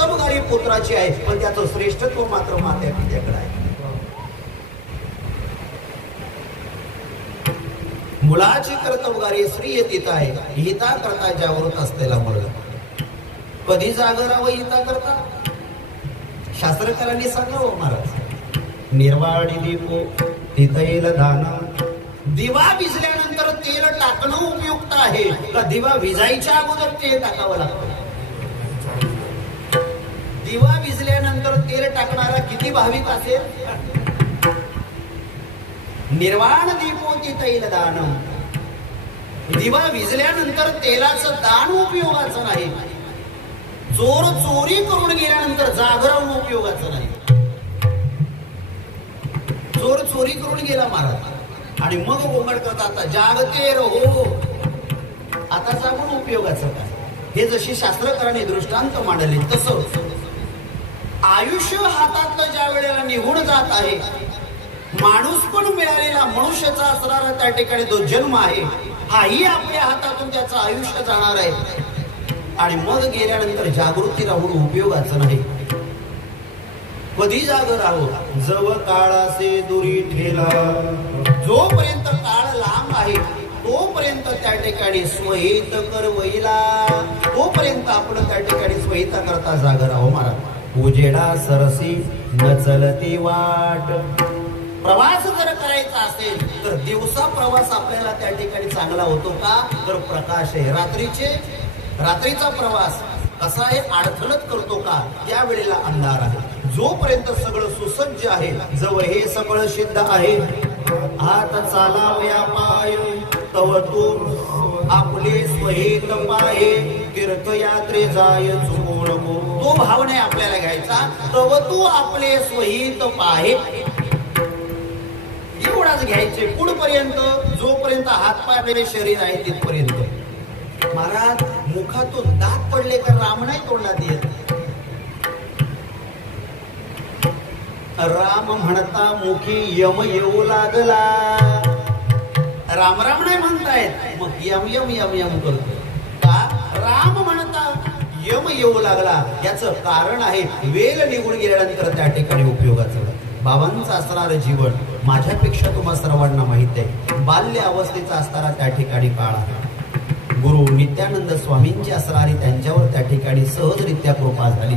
कर्तबगारी पुत्राची आहे, पण त्याचं श्रेष्ठत्व मात्र मात्या पित्याकडे आहे. मुलाची कर्तबगारी स्त्री येत आहे, हिता करता जागृत असलेला मुलगा. कधी जागरावं हिता करता? शास्त्रकारांनी सांगावं महाराज, निर्वाणी दीपो तिथैल दानम. दिवा विजल्यानंतर तेल टाकणं उपयुक्त आहे का दिवा विजायच्या अगोदर तेल टाकावं लागतं? दिवा विजल्यानंतर तेल टाकणारा किती भाविक असेल? निर्वाण दीपोती तैल दानम. दिवा विजल्यानंतर तेलाचं दान उपयोगाचं नाही. चोर चोरी करून गेल्यानंतर जागरण उपयोगाचं नाही. चोर चोरी करून गेला महाराज आणि मग गोंगड करतात जागते रहो, आता जागून उपयोगाचं काय? हे जशी शास्त्रकारांनी दृष्टांत मांडले तसं आयुष्य हातातलं ज्या वेळेला निघून जात आहे, माणूस पण मिळालेला मनुष्याचा असणारा त्या ठिकाणी जो जन्म आहे, हाही आपल्या हातातून त्याचं आयुष्य जाणार आहे. आणि मग गेल्यानंतर जागृती राहून उपयोगाचं नाही. कधी जाग राहू? जव काळासे दुरी ठेला. जोपर्यंत काळ लांब आहे तोपर्यंत त्या ठिकाणी स्वहित करवईला, तोपर्यंत आपण त्या ठिकाणी स्वहिता करता जाग राहू महाराज. उजेडा सरसी न चलती वाट. प्रवास जर करायचा असेल तर दिवसा प्रवास आपल्याला त्या ठिकाणी चांगला होतो का? तर प्रकाश आहे. रात्रीचा प्रवास कसा आहे? अडथळत करतो का? त्यावेळेला अंधार आहे. जोपर्यंत सगळं सुसज्ज आहे, जवळ हे सगळं सिद्ध आहे, हात चालावया पाय तव तू आपले स्वहित पाहे, तीर्थयात्रे जाय चुकू नको. तो भाव नाही आपल्याला घ्यायचा. तव तू आपले स्वहित पाहे एवढाच घ्यायचे. पुढपर्यंत जोपर्यंत हातपाय शरीर आहे तिथपर्यंत. महाराज मुखातून दात पडले तर राम नाही तोंडात येत. राम म्हणता मुखी यम येऊ लागला. राम राम नाही म्हणतायत, मग यम यम यम यम करतो का? राम म्हणता यम येऊ लागला. याचं कारण आहे वेल निघून गेल्यानंतर त्या ठिकाणी उपयोगाचं. बाबांचं असणारं जीवन माझ्यापेक्षा तुम्हा सर्वांना माहित आहे. बाल्य अवस्थेचा असणारा त्या ठिकाणी काळ आहे. गुरु नित्यानंद स्वामींची असणारी त्यांच्यावर त्या ठिकाणी सहजरित्या कृपा झाली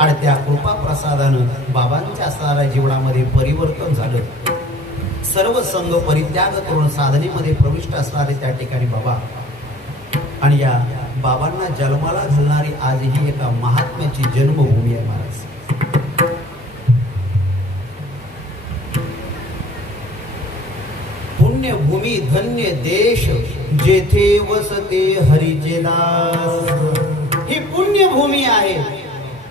आणि त्या कृपा प्रसादानं बाबांच्या असणाऱ्या जीवनामध्ये परिवर्तन झालं. सर्व संघ परित्याग करून साधनेमध्ये प्रविष्ट असणारे त्या ठिकाणी बाबा. आणि या बाबांना जन्माला घालणारी आजही एका महात्म्याची जन्मभूमी आहे महाराज. पुण्यभूमी धन्य देश जेथे वसते हरीचे दास. ही पुण्यभूमी आहे.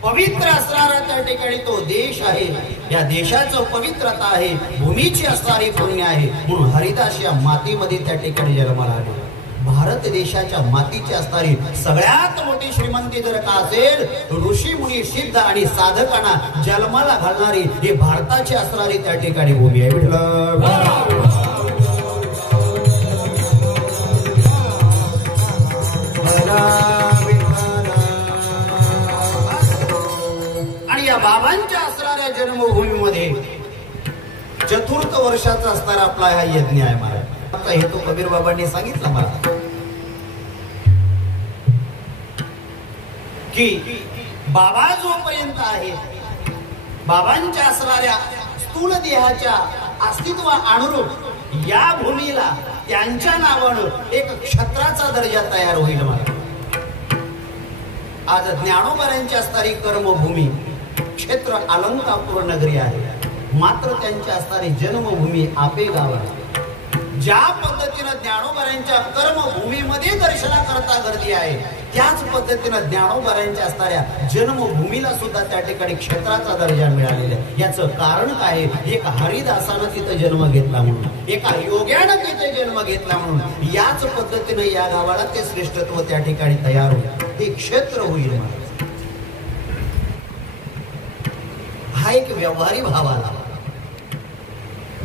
पवित्र असणारा त्या ठिकाणी तो देश आहे. या देशाचं पवित्रता आहे, भूमीची असणारी पुण्य आहे. म्हणून हरिदास या मातीमध्ये त्या ठिकाणी जन्माला आले. भारत देशाच्या मातीची असणारी सगळ्यात मोठी श्रीमंती जर का असेल, ऋषी मुनी सिद्ध आणि साधकांना जन्माला घालणारी ही भारताची असणारी त्या ठिकाणी भूमी आहे. आणि या बाबांच्या असणाऱ्या जन्मभूमीमध्ये चतुर्थ वर्षाचा असणारा आपला हा यज्ञ आहे महाराज. आता हे तो कबीर बाबांनी सांगितलं मला की बाबा जोपर्यंत आहे, बाबांच्या असणाऱ्या स्थूल देहाच्या अस्तित्व अनुरूप या भूमीला त्यांच्या नावानं एक क्षत्राचा दर्जा तयार होईल मला. आज ज्ञानोबांची असणारी कर्मभूमी क्षेत्र अलंकापूर नगरी आहे, मात्र त्यांची असणारी जन्मभूमी आपेगाव आहे. ज्या पद्धतीनं ज्ञानोबांच्या कर्मभूमीमध्ये दर्शनाकरता गर्दी आहे, त्याच पद्धतीनं ज्ञानोबांच्या असणाऱ्या जन्मभूमीला सुद्धा त्या ठिकाणी क्षेत्राचा दर्जा मिळालेला आहे. याचं कारण काय? एक हरिदासानं तिथं जन्म घेतला म्हणून, एका योग्यानं तिथे जन्म घेतला म्हणून याच पद्धतीनं या गावाला ते श्रेष्ठत्व त्या ठिकाणी तयार होईल. हे क्षेत्र होईल. हा एक व्यवहारी भाव आला.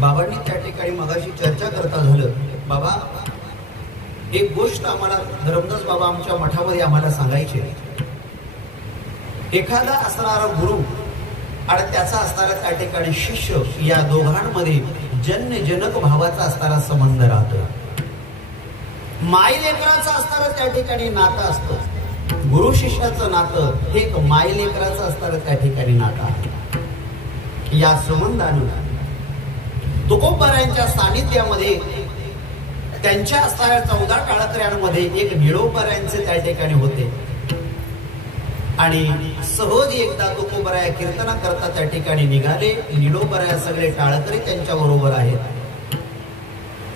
बाबांनी त्या ठिकाणी मगाशी चर्चा करता झालं, बाबा एक गोष्ट आम्हाला धर्मदास बाबा आमच्या मठामध्ये आम्हाला सांगायची. एखादा असणारा गुरु आणि त्याचा असणारा त्या ठिकाणी शिष्य, या दोघांमध्ये जन्यजनक भावाचा असणारा संबंध राहतो. मायलेकराचं असणारं त्या ठिकाणी नातं असतं. गुरु शिष्याचं नातं हे एक मायलेकराचं असणारं त्या ठिकाणी नातं आहे. या संबंधानं तुकोबारायांच्या सानिध्यामध्ये त्यांच्या असणाऱ्या 14 टाळकऱ्यांमध्ये एक निळोबारायांचे त्या ठिकाणी होते. आणि सहज एकदा तुकोबाराया कीर्तना करता त्या ठिकाणी निघाले. निळोबाराया सगळे टाळकरी त्यांच्या बरोबर आहेत.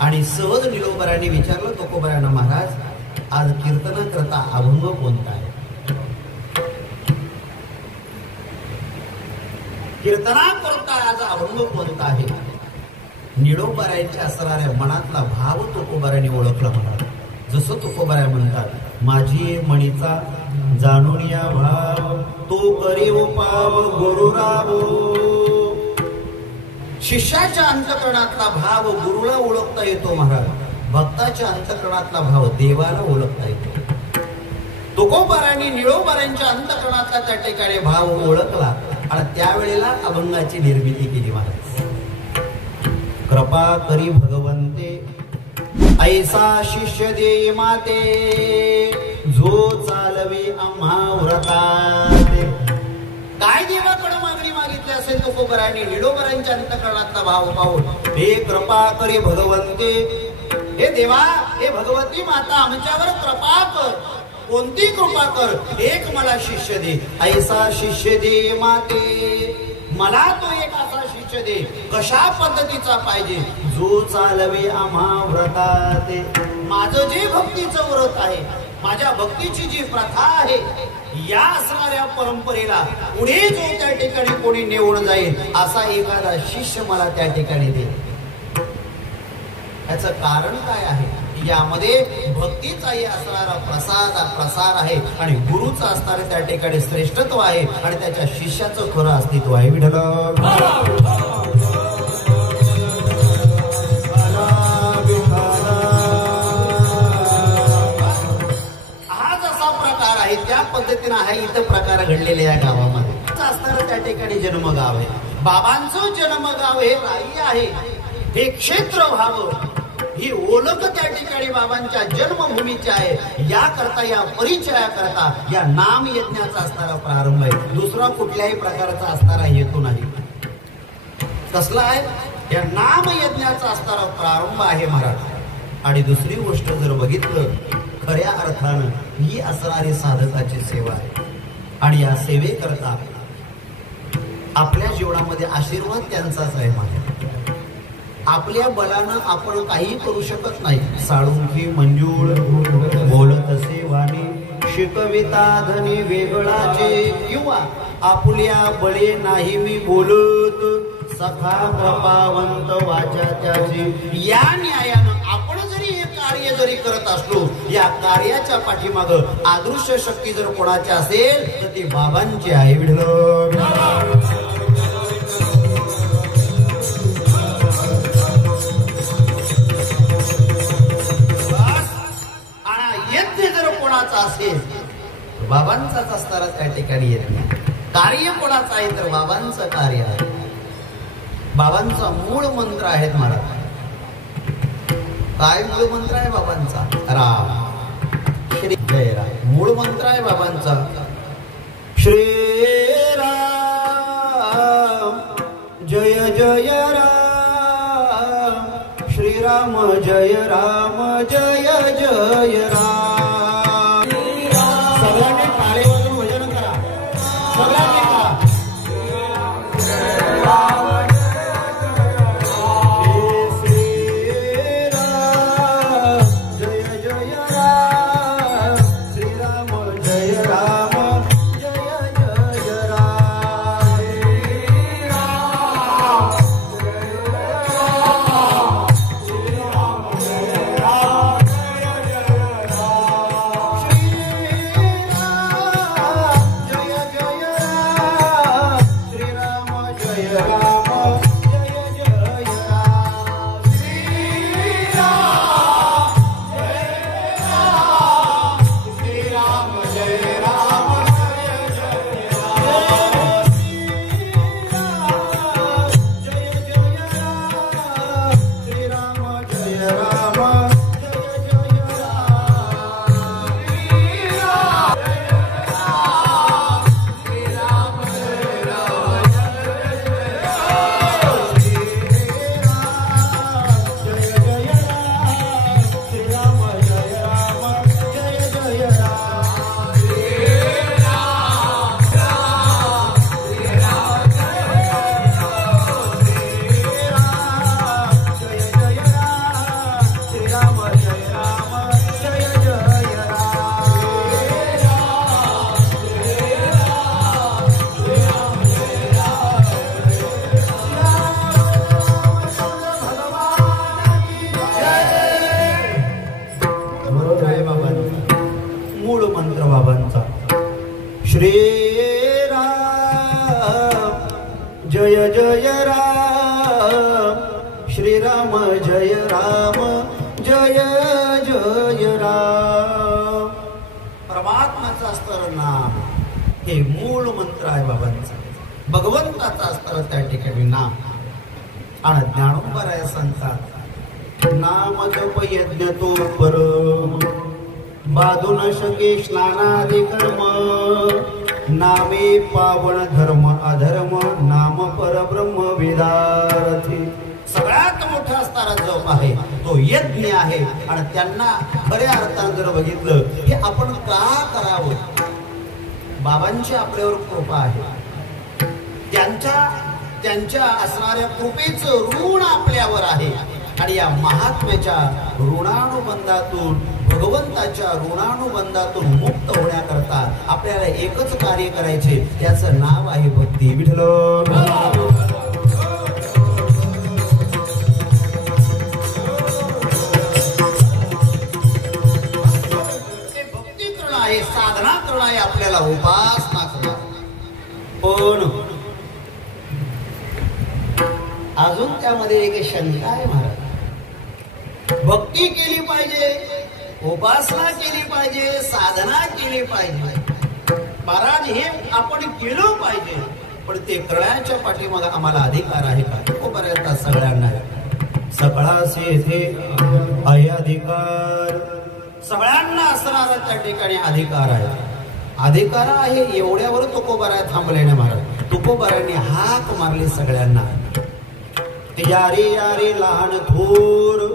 आणि सहज निळोबारायांनी विचारलं तुकोबारायांना, महाराज आज कीर्तना करता अभंग कोणता आहे? कीर्तना करता आज अभंग कोणता आहे? निळोबारायांच्या असणाऱ्या मनातला भाव तुकोबारायांनी ओळखला. महाराज जसं तुकोबाराया म्हणतात, माझी मणीचा जाणून या भाव तो करी पाव गुरुराव. शिष्याच्या अंतकरणातला भाव गुरुला ओळखता येतो महाराज. भक्ताच्या अंतकरणातला भाव देवाला ओळखता येतो. तुकोबारायांनी निळोबारायांच्या अंतकरणातला त्या ठिकाणी भाव ओळखला आणि त्यावेळेला अभंगाची निर्मिती केली. महाराज कृपा करी भगवंते ऐसा शिष्य दे माते जो चालवे आम्हा व्रताते. काय देवाकडे मागणी मागितली असेल तुकोबारायांनी निळोबारायांच्या अंतकरणातला भाव पाहून, हे कृपा करी भगवंते, हे देवा, हे भगवती माता आमच्यावर कृपा कर. कोणती कृपा कर? एक मला शिष्य दे. ऐसा शिष्य दे माते, मला तो एक असा शिष्य दे. कशा पद्धतीचा पाहिजे? जो चालवे आम्हा व्रताते. माझं जे भक्तीचं व्रत आहे, माझ्या भक्तीची जी प्रथा आहे, या असणाऱ्या परंपरेला पुढे जो त्या ठिकाणी कोणी नेऊन जाईल असा एखादा शिष्य मला त्या ठिकाणी दे. याचं कारण काय आहे? यामध्ये भक्तीचाही असणारा प्रसार आहे आणि गुरुचं असणारे त्या ठिकाणी श्रेष्ठत्व आहे आणि त्याच्या शिष्याचं खरं अस्तित्व आहे. विठ्ठल हा जसा प्रकार आहे त्या पद्धतीने आहे इथं प्रकार घडलेले या गावामध्ये. असणारं त्या ठिकाणी जन्मगाव आहे. बाबांचं जन्मगाव हे राही आहे. हे क्षेत्र व्हावं ही ओळख त्या ठिकाणी बाबांच्या जन्मभूमीची आहे. याकरता, या परिचयाकरता या नाम यज्ञाचा असणारा प्रारंभ आहे. दुसरा कुठल्याही प्रकारचा असणारा हेतू नाही. कसला आहे? या नाम यज्ञाचा असणारा प्रारंभ आहे महाराज. आणि दुसरी गोष्ट जर बघितलं, खऱ्या अर्थानं ही असणारी साधकाची सेवा आहे. आणि या सेवेकरता आपल्या जीवनामध्ये आशीर्वाद त्यांचाच आहे महाराज. आपल्या बलानं आपण काही करू शकत नाही. साळुंखी मंजूळ बोलत असे वाणी शिकविता धनी वेगळाचे, किंवा आपल्या बळे नाही मी बोलत सखा कृपावंत वाचा त्याची. या न्यायानं आपण जरी हे कार्य जरी करत असलो, या कार्याच्या पाठीमाग अदृश्य शक्ती जर कोणाची असेल तर ती बाबांची आहे. विठ्ठल असेल बाबांचाच असणारा त्या ठिकाणी येत नाही. कार्य कोणाचं आहे तर बाबांचं कार्य आहे. बाबांचा मूळ मंत्र आहेत महाराज. काय मूळ मंत्र आहे बाबांचा? राम श्री जय राम. मूळ मंत्र आहे बाबांचा श्री राम जय जय राम. श्रीराम जय राम जय जय राम. श्रीराम जय जय राम, श्रीराम जय राम जय जय राम. परमात्माचा स्तर नाम हे मूळ मंत्र आहे बाबांचा. भगवंताचा स्तर त्या ठिकाणी नाम. आणि ज्ञानोबराय सांगतात नाम जप यज्ञ तो पर, बाधू न शके स्नानादि कर्म, नामे पावन धर्म अधर्म, नाम परब्रह्म विदारथी. सगळ्यात मोठा असणारा जप आहे तो यज्ञ आहे. आणि त्यांना खऱ्या अर्थाने जर बघितलं की आपण का करावं, बाबांची आपल्यावर कृपा आहे. त्यांच्या असणाऱ्या कृपेचं ऋण आपल्यावर आहे. आणि या महात्म्याच्या ऋणानुबंधातून, भगवंताच्या ऋणानुबंधातून मुक्त होण्याकरता आपल्याला एकच कार्य करायचे, त्याचं नाव आहे भक्ती. विठ्ठल भक्ती करणं आहे, साधना करणं आहे, आपल्याला उपासना करणं. पण अजून त्यामध्ये एक शंका आहे महाराज. भक्ती केली पाहिजे, उपासना केली पाहिजे, साधना केली पाहिजे महाराज, हे आपण केलं पाहिजे. पण ते करण्याच्या पाठीमागे आम्हाला अधिकार आहे का? पर्यंत सगळ्यांना आहे. सकळासे येथे आहे अधिकार, सगळ्यांना असणारा त्या ठिकाणी अधिकार आहे. अधिकार आहे एवढ्यावर तुकोबाराय थांबले ना महाराज. तुकोबारायांनी हाक मारली सगळ्यांना, यारे यारे लहान थोर,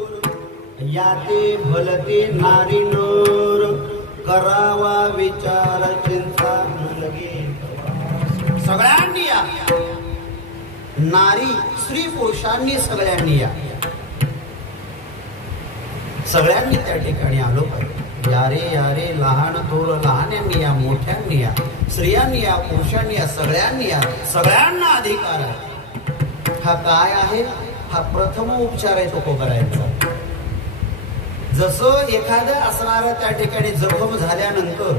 याते भलते नारी नर, करावा विचार चिंता लगे. सगळ्यांनी या, नारी स्त्री पुरुषांनी सगळ्यांनी या, सगळ्यांनी त्या ठिकाणी आलो पाहिजे. यारे यारे लहान थोर, लहान्यांनी या, मोठ्यांनी या, स्त्रियांनी या, पुरुषांनी या, सगळ्यांनी या, सगळ्यांना अधिकार आहे. हा काय आहे? हा प्रथम उपचार आहे तुकोबारायांचा. जसं एखाद्या असणाऱ्या त्या ठिकाणी जखम झाल्यानंतर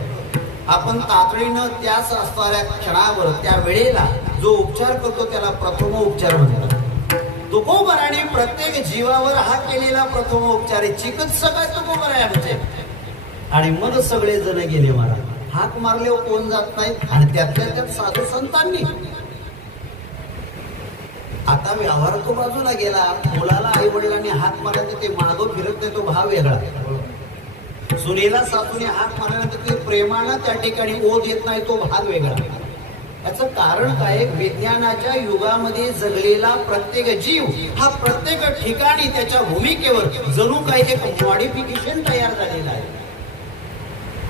आपण तातडीनं त्याच असणाऱ्या क्षणावर, त्या वेळेला जो उपचार करतो त्याला प्रथम उपचार म्हणतात. तुकोबारायांनी प्रत्येक जीवावर हा केलेला प्रथम उपचार आहे. चिकित्सक आहे तुकोबाराय आमचे. आणि मग सगळे जण गेले महाराज. हाक मारल्यावर कोण जात नाही. आणि त्यातल्या त्यात साधू संतांनी. आता व्यवहार तो बाजूला गेला, मुलाला आई वडिलांनी हाक मारल्यानंतर ते मागं फिरत नाही, तो भाव वेगळा. सुनेला सासूने हाक मारल्यानंतर ते प्रेमानं त्या ठिकाणी ओढ येत नाही, तो भाग वेगळा. याचं कारण काय? विज्ञानाच्या युगामध्ये जगलेला प्रत्येक जीव हा प्रत्येक ठिकाणी त्याच्या भूमिकेवर जणू काही एक मॉडिफिकेशन तयार झालेलं आहे.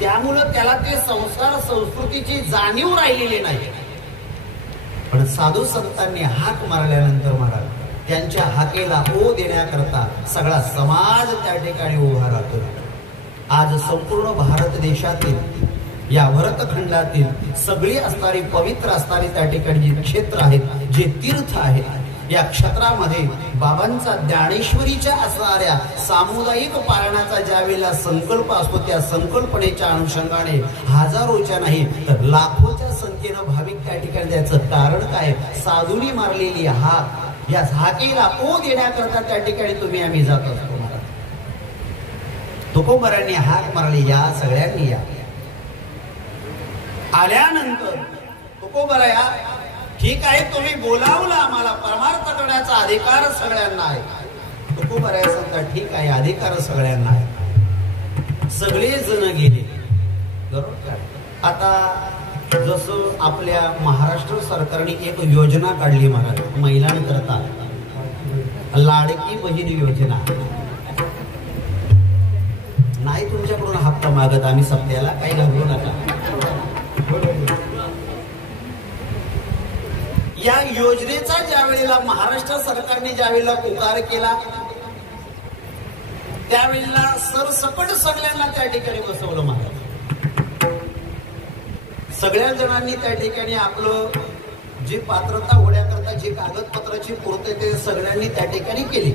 त्यामुळं त्याला ते संसार संस्कृतीची जाणीव राहिलेली नाही. पण साधू संतांनी हाक मारल्यानंतर महाराज त्यांच्या हाकेला ओ देण्याकरता सगळा समाज त्या ठिकाणी उभा राहतो. आज संपूर्ण भारत देशातील, या भरतखंडातील सगळी असणारी पवित्र असणारी त्या ठिकाणी जी क्षेत्र आहेत, जे तीर्थ आहेत, या क्षेत्रामध्ये बाबांचा ज्ञानेश्वरीच्या असणाऱ्या सामुदायिक पालनाचा ज्या वेळेला संकल्प असतो, त्या संकल्पनेच्या अनुषंगाने हजारोच्या नाही तर लाखोच्या संख्येनं भाविक त्या ठिकाणी द्यायचं कारण काय? साधूनी मारलेली हाक, या हाकेला ओ देण्याकरता त्या ठिकाणी तुम्ही आम्ही जात असतो. तुकोबारायांनी हाक मारली, या सगळ्यांनी या. आल्यानंतर तुकोबाराया ठीक आहे, तुम्ही बोलावलं आम्हाला, परमार्थ करण्याचा अधिकार सगळ्यांना आहे. तुकोबाराया सांगतात ठीक आहे, अधिकार सगळ्यांना आहे. सगळे जण गेले. बरोबर. आता जसं आपल्या महाराष्ट्र सरकारने एक योजना काढली महाराज महिलांकरता, लाडकी बहीण योजना. नाही तुमच्याकडून हप्ता मागत आम्ही सप्त्याला, काही घाबरू नका. या योजनेचा ज्या वेळेला महाराष्ट्र सरकारने ज्या वेळेला पुकार केला, त्यावेळेला सरसकट सगळ्यांना त्या ठिकाणी बसवलं महाराज. सगळ्या जणांनी त्या ठिकाणी आपलं जी पात्रता होण्याकरता जी कागदपत्राची पूर्तता ते सगळ्यांनी त्या ठिकाणी केली.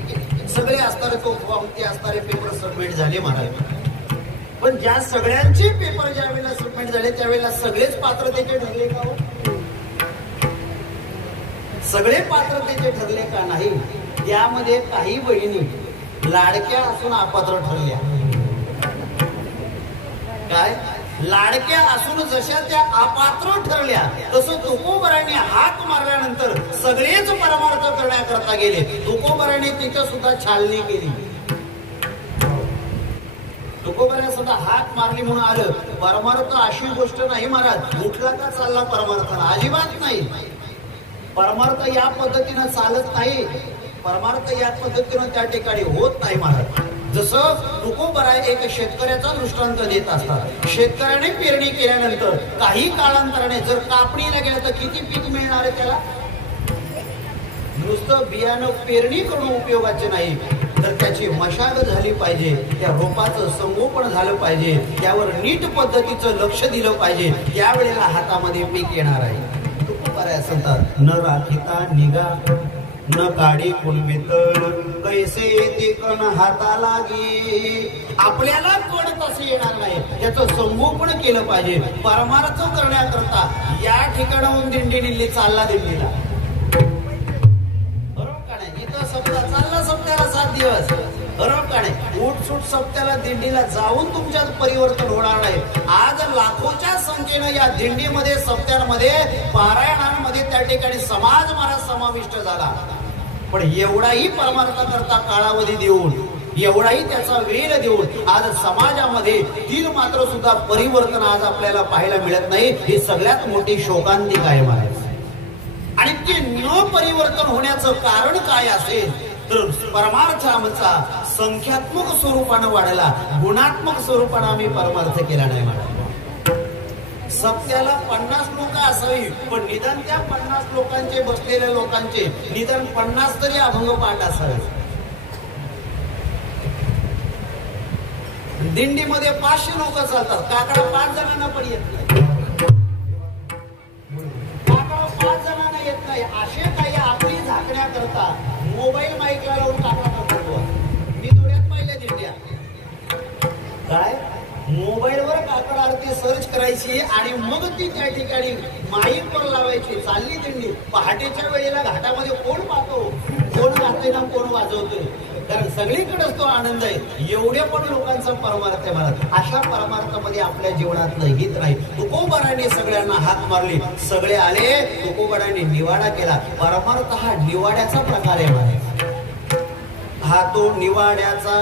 सगळे असणारे तो फॉर्म, ते असणारे पेपर सबमिट झाले महाराज. पण ज्या सगळ्यांचे पेपर ज्या वेळेला सबमिट झाले त्यावेळेला सगळेच पात्रतेचे ठरले का हो? सगळे पात्रतेचे ठरले का नाही? त्यामध्ये काही बहिणी लाडक्या असून अपात्र ठरल्या. काय लाडक्या असून जशा त्या अपात्र ठरल्या तसं तुकोबराने हात मारल्यानंतर सगळेच परमार्थ करण्याकरता गेले. तुकोबराने तिथं सुद्धा छालनी केली. तुकोबऱ्या सुद्धा हात मारली म्हणून आलं. परमार्थ अशी गोष्ट नाही महाराज, उठला का चालला परमार्थाला, अजिबात नाही. परमार्थ या पद्धतीनं चालत नाही. परमार्थ या पद्धतीनं त्या ठिकाणी होत नाही महाराज. जसं तुकोबरा एक शेतकऱ्याचा दृष्टांत देत असतात. शेतकऱ्याने पेरणी केल्यानंतर काही कालांतराने जर कापणीला गेलं तर किती पीक मिळणार आहे त्याला? नुसतं बियाणं पेरणी करून उपयोगाचे नाही, तर त्याची मशागत झाली पाहिजे, त्या रोपाचं संगोपन झालं पाहिजे, त्यावर नीट पद्धतीचं लक्ष दिलं पाहिजे, त्यावेळेला हातामध्ये पीक येणार आहे. तुकोबरा सांगतात, न राखिता निगा न काढी कुणबितळ कैसे ते कण हाताला गे. आपल्याला कोण तसे येणार नाही, त्याचं संगोपन केलं पाहिजे. परमार्थ करण्याकरता या ठिकाणाहून दिंडी निघली, चालला दिंडीला, बरोबर का नाही? इथं सप्ताह चालला, सप्त्याला 7 दिवस, बरोबर का नाही? उठसूट सप्त्याला दिंडीला जाऊन तुमच्यात परिवर्तन होणार नाही. आज लाखोच्या संख्येनं या दिंडीमध्ये सप्त्यांमध्ये पारायणांमध्ये त्या ठिकाणी समाज महाराज समाविष्ट झाला. पण एवढाही परमार्थाकरता कालावधी देऊन, एवढाही त्याचा वेळ देऊन आज समाजामध्ये तीन मात्र सुद्धा परिवर्तन आज आपल्याला पाहायला मिळत नाही. ही सगळ्यात मोठी शोकांतिक आहे महाराज. आणि ते न परिवर्तन होण्याचं कारण काय असेल तर परमार्थ आमचा संख्यात्मक स्वरूपानं वाढला, गुणात्मक स्वरूपानं आम्ही परमार्थ केला नाही महाराज. सप्त्याला 50 लोक असावी, पण निदान त्या 50 लोकांचे, बसलेल्या लोकांचे निदान 50 तरी अभंग पाठ असावे. दिंडीमध्ये 500 लोक चालतात, काकडा 5 जणांना पण येत नाही, काकडा 5 जणांना येत नाही. असे काही आपली झाकण्याकरता मोबाईल माईकला लावून काकडा करतो. मी थोड्यात पाहिल्या दिंड्या, काय मोबाईलवर काकड आरती सर्च करायची आणि मग ती त्या ठिकाणी माईकवर लावायची. चालली दिंडी. पहाटेच्या वेळेला घाटामध्ये कोण पाहतो, कोण गातोय ना कोण वाजवतोय, कारण सगळीकडेच तो आनंद आहे. एवढ्या पण लोकांचा परमार्थ आहे महाराज. अशा परमार्थामध्ये आपल्या जीवनात हित नाही. तुकोबराने सगळ्यांना हात मारली, सगळे आले, तुकोबराने निवाडा केला. परमार्थ हा निवाड्याचा प्रकार आहे महाराज. हा तो निवाड्याचा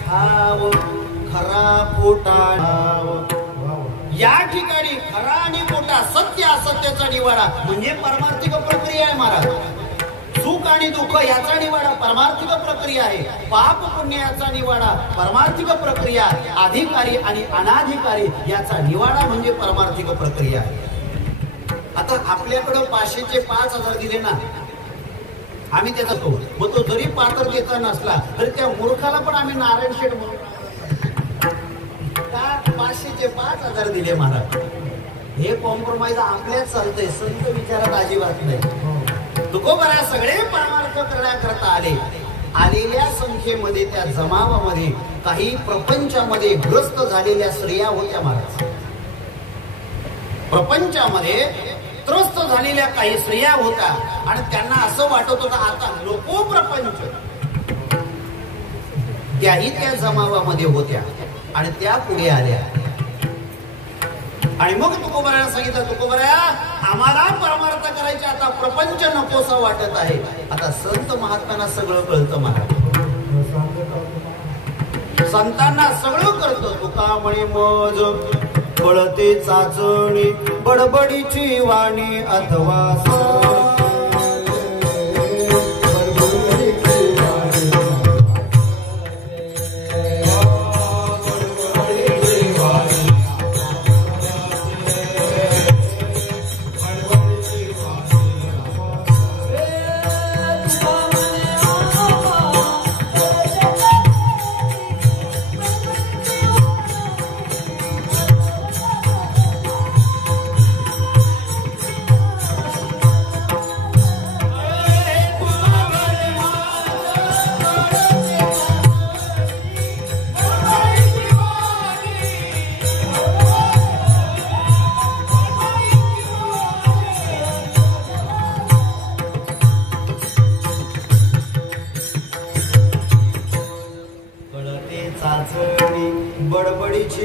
ठाव खरा खोटा. या ठिकाणी खरा आणि खोटा, सत्य असत्याचा निवाडा म्हणजे परमार्थिक प्रक्रिया आहे महाराज. सुख आणि दुःख याचा निवाडा परमार्थिक प्रक्रिया आहे. पाप पुण्य याचा निवाडा परमार्थिक प्रक्रिया. अधिकारी आणि अनाधिकारी याचा निवाडा म्हणजे परमार्थिक प्रक्रिया आहे. आता आपल्याकडं 500चे 5000 दिले ना, आम्ही त्याचा तो मग तो जरी पात्रतेचा नसला तरी त्या मूर्खाला पण आम्ही नारायण शेठ म्हणून 500चे 5000 दिले महाराज. हे कॉम्प्रोमाइज आपल्यात चालतंय, संत विचारात अजिबात नाही. तुकोबरा सगळे परमार्थ करण्याकरता आले. आलेल्या संख्येमध्ये त्या जमावामध्ये काही प्रपंचामध्ये ग्रस्त झालेल्या स्त्रिया होत्या महाराज. प्रपंचामध्ये त्रस्त झालेल्या काही स्त्रिया होत्या आणि त्यांना असं वाटत होतं आता नको प्रपंच. त्याही त्या जमावामध्ये होत्या आणि त्या पुढे आल्या. आणि मग तुकोबराला सांगितलं, तुकोबरा आम्हाला परमार्थ करायचे, आता प्रपंच नकोसा वाटत आहे. आता संत महात्म्यांना सगळं कळतं महाराज. संतांना सगळं कळतं. तुका म्हणे मज कळते चाचणी बडबडीची वाणी अथवा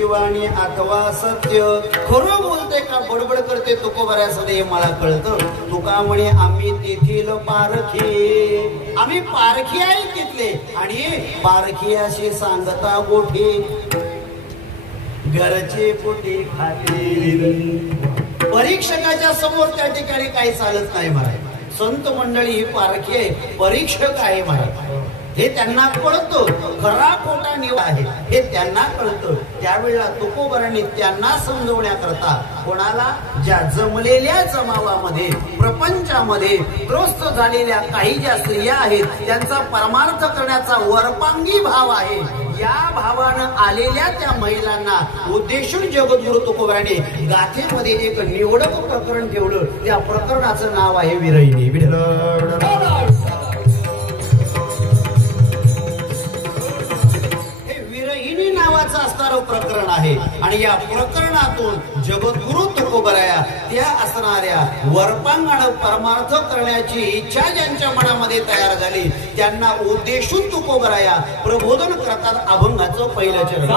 खरीची वाणी अथवा सत्य, खरं बोलते का बडबड करते तुकोबऱ्यासने हे मला कळतं. तुका म्हणे आम्ही तेथील पारखी, आम्ही पारखी आहे तिथले, आणि पारखी अशी सांगता गोठे घरचे पोटे खाते. परीक्षकाच्या समोर त्या ठिकाणी काही चालत नाही महाराज. संत मंडळी ही पारखी आहे, परीक्षक आहे महाराज. हे त्यांना कळतं, खरा खोटा निवड आहे हे त्यांना कळतं. त्यावेळेला तुकोबरांनी त्यांना समजवण्याकरता कोणाला, ज्या जमलेल्या जमावामध्ये प्रपंचामध्ये त्रस्त झालेल्या काही ज्या स्त्रिया आहेत त्यांचा परमार्थ करण्याचा वरपांगी भाव आहे, या भावानं आलेल्या त्या महिलांना उद्देशून जगद्गुरु तुकोबरांनी गाथेमध्ये एक निवडक प्रकरण ठेवलं. त्या प्रकरणाचं नाव आहे विरहिणी. नावाचं असणारं प्रकरण आहे, आणि या प्रकरणातून जगद्गुरु तुकोबराया त्या असणाऱ्या वरपांगण परमार्थ करण्याची इच्छा ज्यांच्या मनामध्ये तयार झाली त्यांना उद्देशून तुकोबराया प्रबोधन करतात. अभंगाचं पहिलं चरण.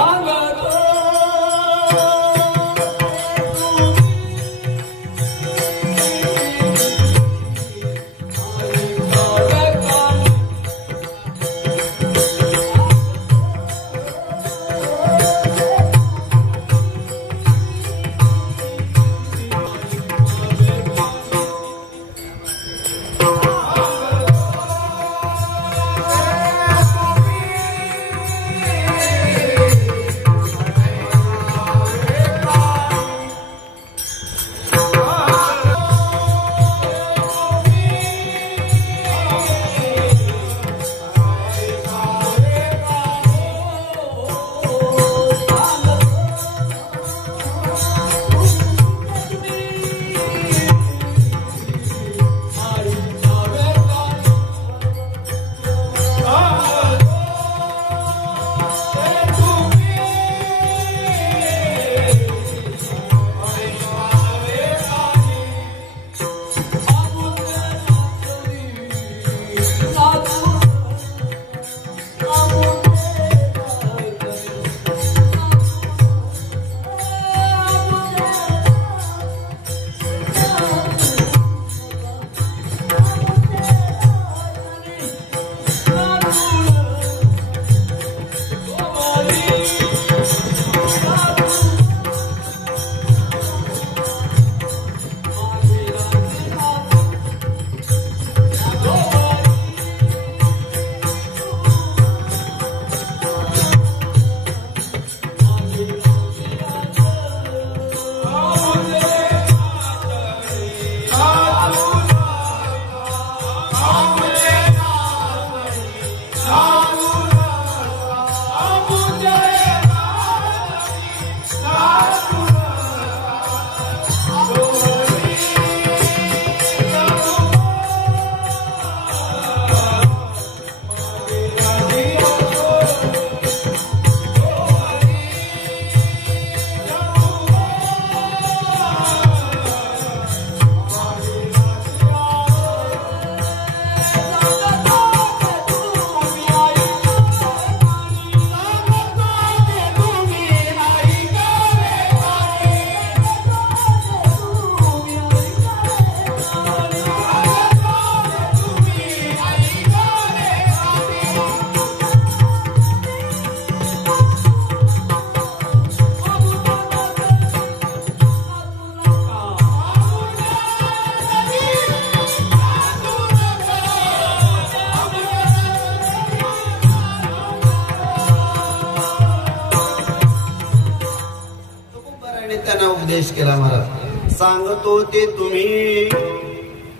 उपदेश केला महाराज. सांगतो ते तुम्ही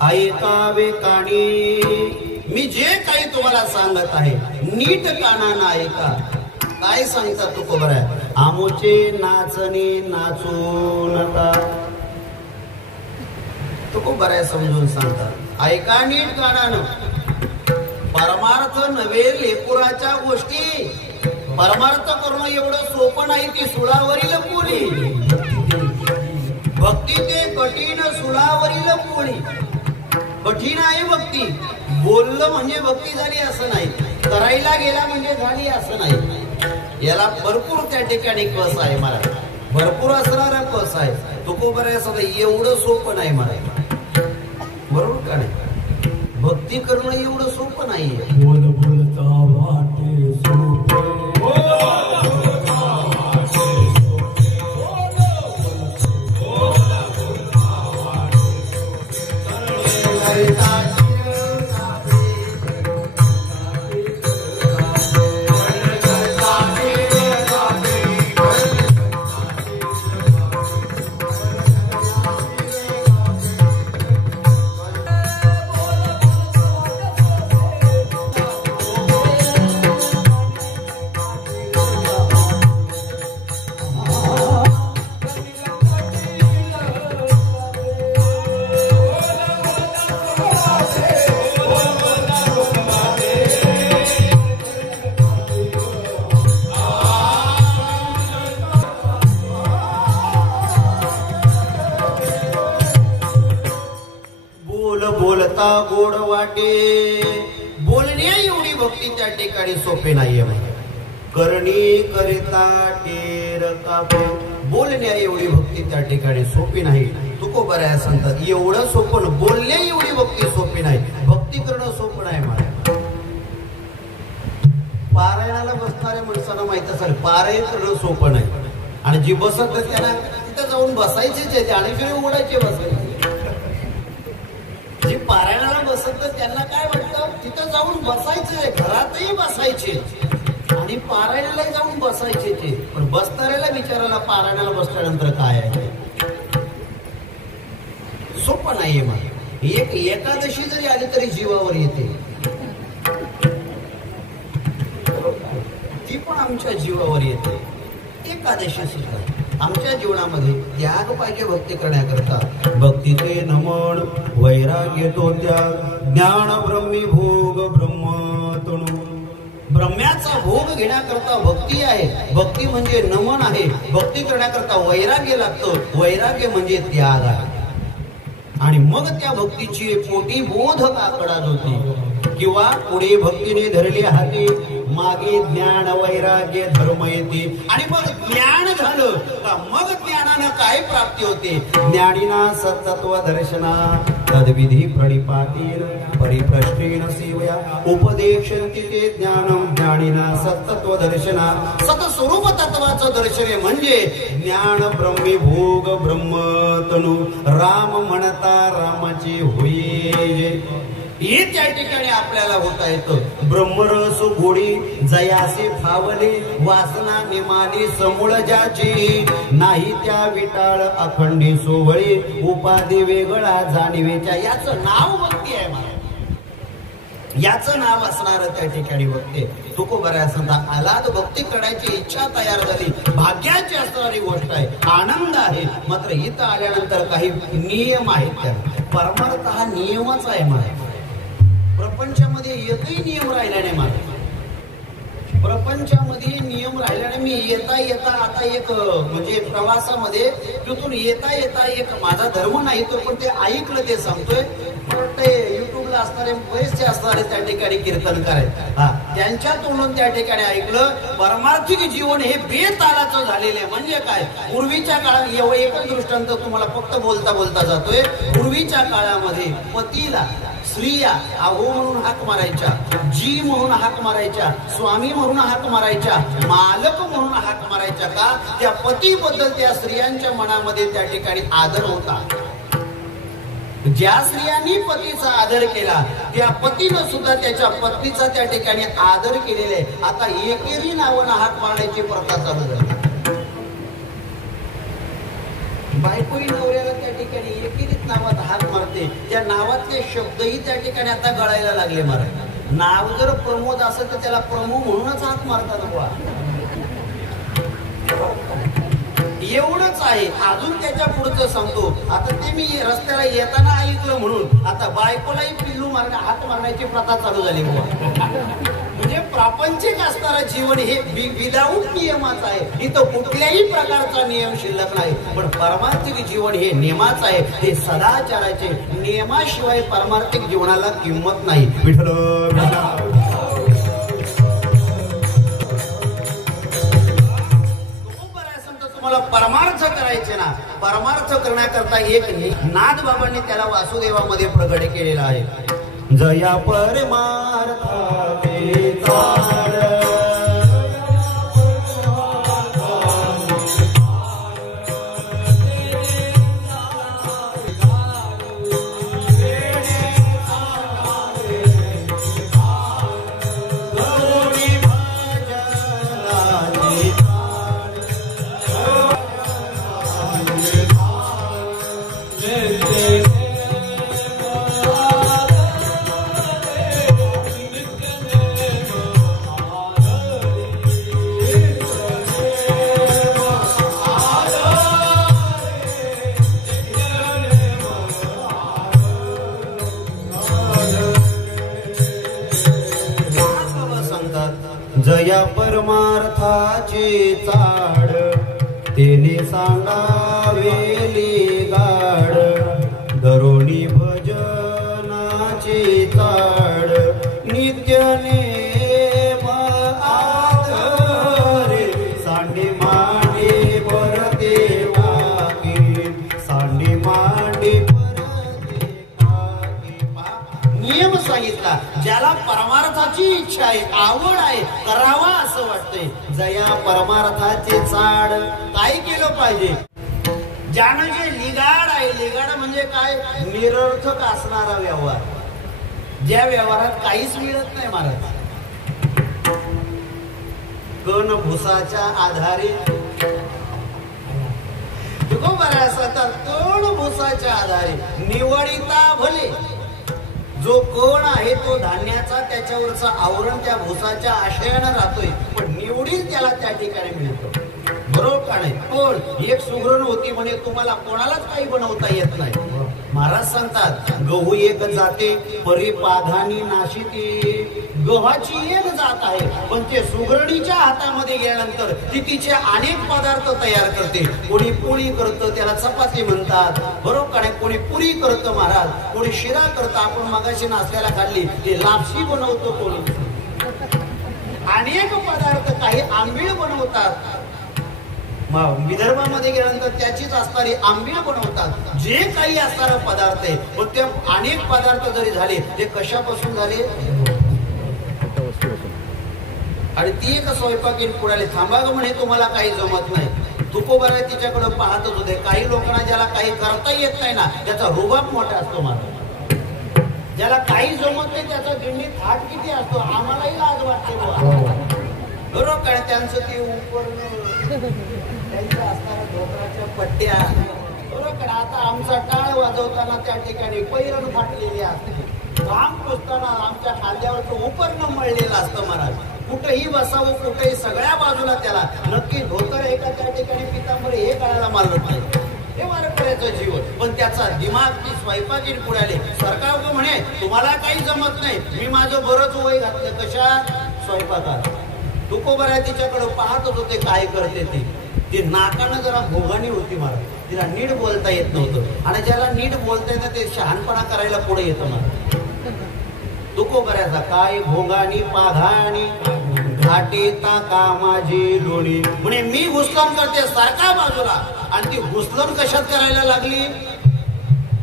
ऐकावे कानी, मी जे काही तुम्हाला सांगत आहे नीट कानानं ऐका. काय सांगता तुकोबराय? आमोचे नाचणे नाचू नका. तुकोबराय समजून सांगतात, ऐका नीट कानानं. परमार्थ नव्हे लेपुराच्या गोष्टी. परमार्थ करणं एवढं सोपं नाही. ती सुळावरील पोळी. भक्ती ते कठीण सुळावरील पोळी. कठीण आहे भक्ती. बोललं म्हणजे भक्ती झाली असं नाही, करायला गेला म्हणजे झाली असं नाही. याला भरपूर त्या ठिकाणी कस आहे महाराज, भरपूर असणारा कस आहे. तुकोबऱ्या सदा एवढं सोपं नाही महाराज, बरोबर का नाही? भक्ती करणं एवढं सोपं नाहीये. बोल बोलता वाटे सोपे, बोलता गोड वाटे. बोलणे एवढी भक्ती त्या ठिकाणी सोपे नाहीये. करणी करिता टेर कापे. बोलण्या एवढी भक्ती त्या ठिकाणी सोपी नाही. तुकोबऱ्या सांगतात एवढं सोपं, बोलणे एवढी भक्ती सोपी नाही. भक्ती करणं सोपं नाही मला. पारायणाला बसणाऱ्या माणसांना माहित असेल पारायण करणं सोपं नाही, आणि जी बसत त्यांना तिथं जाऊन बसायचीच आहे, आणि फिरे उघडायचे बसायचे. जे पारायणाला बसत त्यांना काय वाटतं तिथं जाऊन बसायचंय, घरातही बसायचे आणि पारायणाला जाऊन बसायचे ते. पण बसणाऱ्याला विचारायला पारायणाला बसल्यानंतर काय आहे सोपं नाहीये. मग एक एकादशी जरी आली तरी जीवावर येते, ती पण आमच्या जीवावर येते. एकादशी सुद्धा आमच्या जीवनामध्ये त्याग पाहिजे भक्ती करण्याकरता. भक्तीचे नमन वैराग्य तो त्याग, ज्ञान ब्रह्मी भोग ब्रह्मतणू. ब्रह्म्याचा भोग घेण्याकरता भक्ती आहे, भक्ती म्हणजे नमन आहे. भक्ती करण्याकरता वैराग्य लागतं, वैराग्य म्हणजे त्याग आहे. आणि मग त्या भक्तीची पोटी बोध काकडात होती, किंवा पुढे भक्तीने धरले हाती, मागे ज्ञान वैराग्य धर्म येते. आणि मग ज्ञान झालं का मग ज्ञानानं काय प्राप्ती होते. ज्ञानीना सत्तत्व दर्शना तद्विधी प्रणिपातीन परिप्रश्नेन सेवया उपदेशन्ति ते ज्ञानम. ज्ञानीना सत्तत्व दर्शना, सतस्वरूप तत्वाचं दर्शन म्हणजे ज्ञान ब्रह्मी भोग ब्रह्मतनु. राम म्हणता रामाची होई, हे त्या ठिकाणी आपल्याला होता येतं. ब्रह्मरस गोडी जयासे फावले, वासना निमाली समूळ ज्याची, नाही त्या विटाळ अखंडी सोवळी, उपाधी वेगळा जाणीवेच्या. याचं नाव भक्ती आहे मला, याचं नाव असणार त्या ठिकाणी भक्ती. तुकोबऱ्या संता आलाद भक्ती करण्याची इच्छा तयार झाली, भाग्याची असणारी गोष्ट आहे, आनंद आहे. मात्र इथं आल्यानंतर काही नियम आहेत. त्या परमार्थ हा नियमच आहे मला. प्रपंचामध्ये एकही नियम राहिला नाही मला. प्रपंचामध्ये नियम राहिला नाही. मी येता येता आता एक म्हणजे प्रवासामध्ये तिथून येता येता एक माझा धर्म नाही तो, पण ते ऐकलं ते सांगतोय. ते युट्यूबला असणारे बरेचसे असणारे त्या ठिकाणी कीर्तनकार आहेत, त्यांच्या तोंडून त्या ठिकाणी ऐकलं परमार्थिक जीवन हे बेतालाचं झालेलं आहे. म्हणजे काय, पूर्वीच्या काळात एवढं एकच दृष्टांत तुम्हाला फक्त बोलता बोलता जातोय. पूर्वीच्या काळामध्ये पतीला स्त्रिया अहो म्हणून हाक मारायच्या, जी म्हणून हाक मारायच्या, स्वामी म्हणून हाक मारायच्या, मालक म्हणून हाक मारायच्या. का, त्या पतीबद्दल त्या स्त्रियांच्या मनामध्ये त्या ठिकाणी आदर होता. ज्या स्त्रियांनी पतीचा आदर केला त्या पतीनं सुद्धा त्याच्या पत्नीचा त्या ठिकाणी आदर केलेला आहे. आता एकेरी नावानं हाक मारण्याची प्रथा चालू झाली. बायकोही नवऱ्याला त्या ठिकाणी एकेरीच नावात हाक मारते. त्या नावातले शब्दही त्या ठिकाणी आता गळायला लागले. महाराज, नाव जर प्रमोद असेल तर त्याला प्रमो म्हणूनच हाक मारतात बुवा. एवढंच आहे. अजून त्याच्या पुढचं सांगतो. आता ते मी रस्त्याला येताना ऐकलं म्हणून आता बायकोलाही पिल्लू मारणं हात मारण्याची प्रथा चालू झाली बुवा. म्हणजे प्रापंचिक असणारं जीवन हे विदाऊट नियमाचं आहे. इथं कुठल्याही प्रकारचा नियम शिल्लक नाही. पण पारमार्थिक जीवन हे नियमाचं आहे, हे सदाचाराचे. नियमाशिवाय पारमार्थिक जीवनाला किंमत नाही. विठ्ठल तुला परमार्थ करायचे ना, परमार्थ करण्याकरता एक नाथ बाबांनी त्याला वासुदेवामध्ये प्रगट केलेला आहे. जया परमार्थाचे तार जया परमार्थाचे चाड तेने सांगावेली गाड दरोणी भजनाचे चाड नित्य नेम आदरे सांडे मांडे परते वाके सांडे मांडे परते वाके. नियम सांगितला ज्याला परमार्थाची इच्छा आहे, आवड आहे, करावा असं वाटतंय. जया परमार्थाचे चाड काय केलं पाहिजे? ज्यानं जे लिगाड आहे, लिगाड म्हणजे काय? निरर्थक असणारा व्यवहार, ज्या व्यवहारात काहीच मिळत नाही महाराज. कण भुसाच्या आधारे कण भुसाच्या आधारे निवडिता भले. जो कण आहे तो धान्याचा, त्याच्यावरचा आवरण त्या भुसाच्या आशयानं राहतोय, पण निवडील त्याला त्या ठिकाणी मिळतो. बरोबर का नाही? पण एक सुगरण होती म्हणे तुम्हाला कोणालाच काही बनवता येत नाही. महाराज सांगतात गहू एक जाते परी पाघानी नाशिती. गव्हाची एक जात आहे, पण ते सुगरणीच्या हातामध्ये गेल्यानंतर ती तिचे अनेक पदार्थ तयार करते. कोणी पोळी करतं, त्याला चपाती म्हणतात. बरोबर का नाही? कोणी पुरी करतं महाराज, कोणी शिरा करतं. आपण मगाशी नाश्त्याला खाल्ली ते लापशी बनवतो कोणी. अनेक पदार्थ, काही आंबीळ बनवतात. विदर्भामध्ये गेल्यानंतर त्याचीच असणारी आंबीळ बनवतात. जे काही असणारा पदार्थ आहे, पण ते अनेक पदार्थ जरी झाले ते कशापासून झाले? आणि ती एक स्वयंपाकीन पुढाले थांबा ग म्हणे तुम्हाला काही जमत नाही. तुकोबारा तिच्याकडे पाहतच होते. काही लोकांना ज्याला काही करता येत नाही ना, त्याचा रुबाब मोठा असतो माझा. ज्याला काही जमत नाही त्याचा दिंडीत थाट किती असतो, आम्हालाही लाज वाटते बरोबर काय? त्यांचं ते त्यांच्या असणाऱ्या धोत्राच्या पट्ट्या बरोबर. आता आमचा टाळ वाजवताना त्या ठिकाणी पैरण फाटलेली असते. राम पुसताना आमच्या खांद्यावरचं उपरणं मळलेलं असतं महाराज. कुठेही बसावं, कुठेही सगळ्या बाजूला त्याला नक्की धोतर आहे का त्या ठिकाणी पितांबर हे कळायला मारत नाही. हे वारकऱ्याचं जीवन. पण त्याचा दिमाग ती स्वयंपाकीन पुढाले सरकार म्हणे तुम्हाला काही जमत नाही. मी माझं बरंच वय घातलं कशात? स्वयंपाकात. तुकोबारा तिच्याकडे पाहतच होते काय करते ती नाकानं जरा भोगाणी होती महाराज. तिला नीट बोलता येत नव्हतं. आणि ज्याला नीट बोलता येतं ते शहाणपणा करायला पुढे येतं महाराज. तुकोबाऱ्याचा काय भोगाणी पाघाणी घाटीता कामाजी लोणी म्हणे मी घुसलन करते सारखा बाजूला. आणि ती घुसलन कशात करायला लागली?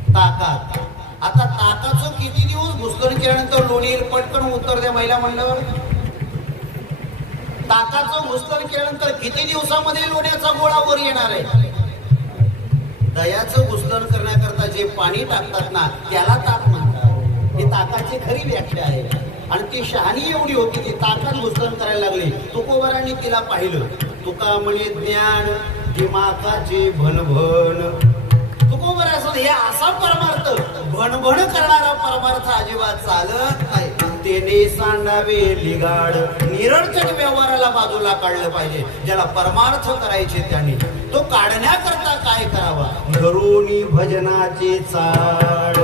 ताकात. आता ताकाचं किती दिवस घुसलन केल्यानंतर लोणी पटकन उत्तर द्या महिला म्हणल्यावर. ताकाचं घुसलन केल्यानंतर किती दिवसामध्ये लोण्याचा गोळा वर येणार आहे? दह्याचं घुसलन करण्याकरता जे पाणी टाकतात ना त्याला ताक म्हणतात. ही ताकाची खरी व्याख्या आहे. आणि ती शहाणी एवढी होती ती ताकात घुसलन करायला लागली. तुकोबारांनी तिला पाहिलं. तुका म्हणे ज्ञान दिमाकाचे भनभन. तुकोबारा हे असा परमार्थ भणभण करणारा परमार्थ अजिबात चालत नाही. तेने सांडावे लिगाड. निरर्थक व्यवहाराला बाजूला काढलं पाहिजे. ज्याला परमार्थ करायचे त्याने तो काढण्याकरता काय करावा? धरुणी भजनाचे चाड.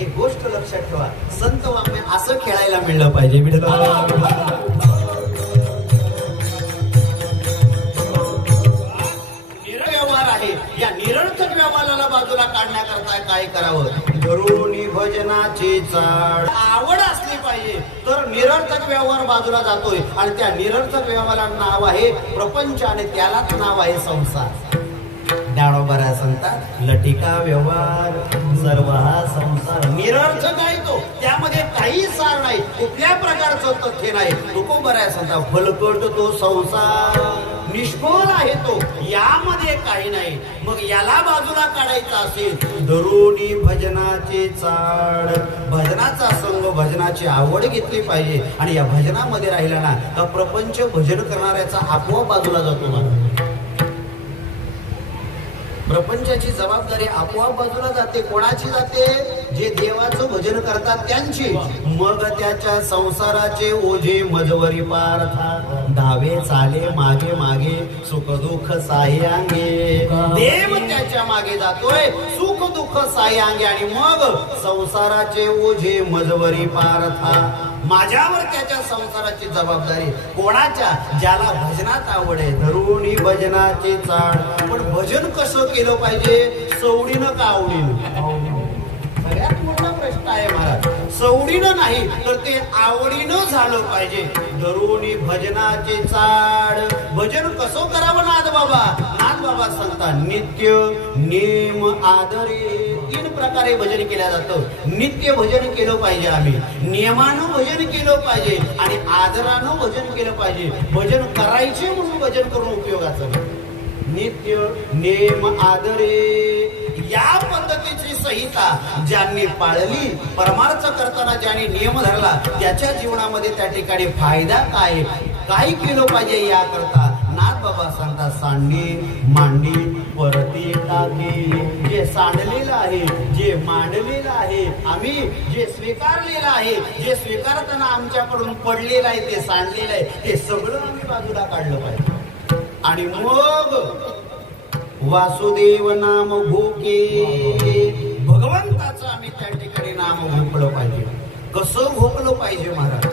एक गोष्ट लक्षात ठेवा, संत वाङ्मय असं खेळायला मिळलं पाहिजे. व्यवहार आहे या निरर्थक व्यवहाराला बाजूला काढण्याकरता काय करावं? धरुणी भजनाची चाड. आवड असली पाहिजे तर निरर्थक व्यवहार बाजूला जातोय आणि त्या निरर्थक व्यवहाराला नाव आहे प्रपंच आणि त्यालाच नाव आहे संसार. ज्ञानोबा सांगतात लटिका व्यवहार सर्व हा संसार निरर्थक आहे तो, त्यामध्ये काही सार नाही, कुठल्या प्रकारचं तथ्य नाही. तुकोबा सांगतात फलकट तो संसार, निष्फळ आहे तो, यामध्ये काही नाही. मग याला बाजूला काढायचा असेल धरुणी भजनाचे चाड. भजनाचा संग, भजनाची आवड घेतली पाहिजे आणि या भजनामध्ये राहिला ना का प्रपंच भजन करणाऱ्याचा आपोआप बाजूला जातो ना. प्रपंचाची जबाबदारी आपोआप बाजूला जाते. कोणाची जाते? जे देवाचं भजन करतात त्यांची. मग त्याच्या संसाराचे ओझे मजवरी पारथा, धावे चाले मागे मागे सुख दुःख साह्यांगे. देव त्याच्या मागे जातोय, सुख दुःख साह्यांगे आणि मग संसाराचे ओझे मजवरी पारथा. माझ्यावर त्याच्या संसाराची जबाबदारी. कोणाच्या? ज्याला भजनात आवड आहे. धरुणी भजनाचे चाड. पण भजन कसं केलं पाहिजे? सवडीनं का आवडीनं? सगळ्यात मोठा प्रश्न आहे महाराज. सवडीनं नाही तर ते आवडीनं झालं पाहिजे. धरुणी भजनाचे चाड. भजन कसं करावं नाथ बाबा? नाथ बाबा सांगतात नित्य नेम आदरे. 3 प्रकारे भजन केलं जातं. नित्य भजन केलं पाहिजे, आम्ही नियमानं भजन केलं पाहिजे आणि आदरानं भजन केलं पाहिजे. भजन करायचे म्हणून भजन करून उपयोगाचं नाही. नित्य नेम आदरे या पद्धतीची संहिता ज्यांनी पाळली, परमार्थ करताना ज्यांनी नियम धरला, त्याच्या जीवनामध्ये त्या ठिकाणी फायदा काय केलं पाहिजे याकरता नाथ बाबा सांगतात सांडली मांडली परती टाके. जे सांडलेलं आहे, जे मांडलेलं आहे, आम्ही जे स्वीकारलेलं आहे, जे स्वीकारताना आमच्याकडून पडलेलं आहे, ते सांडलेलं आहे, ते सगळं आम्ही बाजूला काढलं पाहिजे. आणि मग वासुदेव नाम भोके, भगवंताचं आम्ही त्या ठिकाणी नाम भोकलं पाहिजे. कसं भोकलं पाहिजे महाराज?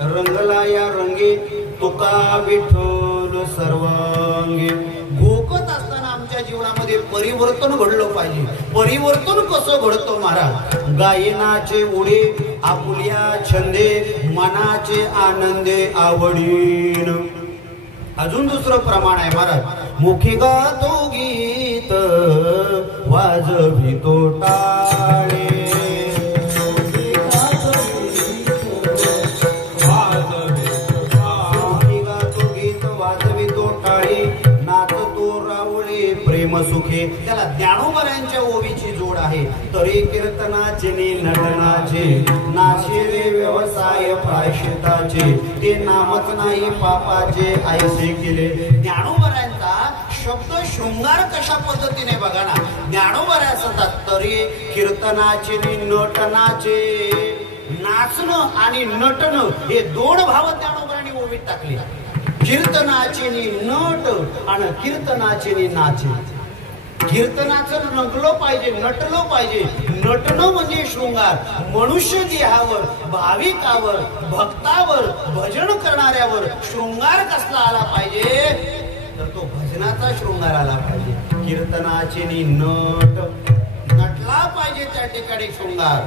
रंगला या रंगे तुका विठ्ठल सर्वांगी. भोकत असताना आमच्या जीवनामध्ये परिवर्तन घडलं पाहिजे. परिवर्तन कसं घडतं महाराज? गायनाचे उडे आपुल्या छंदे, मनाचे आनंदे आवडीन. अजून दुसरं प्रमाण आहे महाराज. मुखी गातो गीत वाजवितो टाळे. मुखी गातो गीत वाजवितो टाळे, नाचतो रावळे प्रेम सुखे. त्याला ज्ञानोबरांच्या ओवीची जोड आहे. तरी कीर्तनाचे नटनाचे, नाशिले व्यवसाय प्रायश्चिताचे, ते नामच नाही पापाचे ऐसे केले. ज्ञानोबरांचा शब्द शृंगार कशा पद्धतीने बघा ना. ज्ञानोबरा असतात तरी कीर्तनाचे नटनाचे. नाचणं आणि नटणं हे 2 भाव ज्ञानोबरांनी ओवीत टाकले. कीर्तनाचे नट आणि कीर्तनाचे नाचे. कीर्तनाचं रंगलो पाहिजे, नटलो पाहिजे. नटणं म्हणजे शृंगार. मनुष्य देहावर, भाविकावर, भक्तावर, भजन करणाऱ्यावर शृंगार कसला आला पाहिजे? तर तो भजनाचा शृंगार आला पाहिजे. कीर्तनाचे नटला पाहिजे त्या ठिकाणी शृंगार.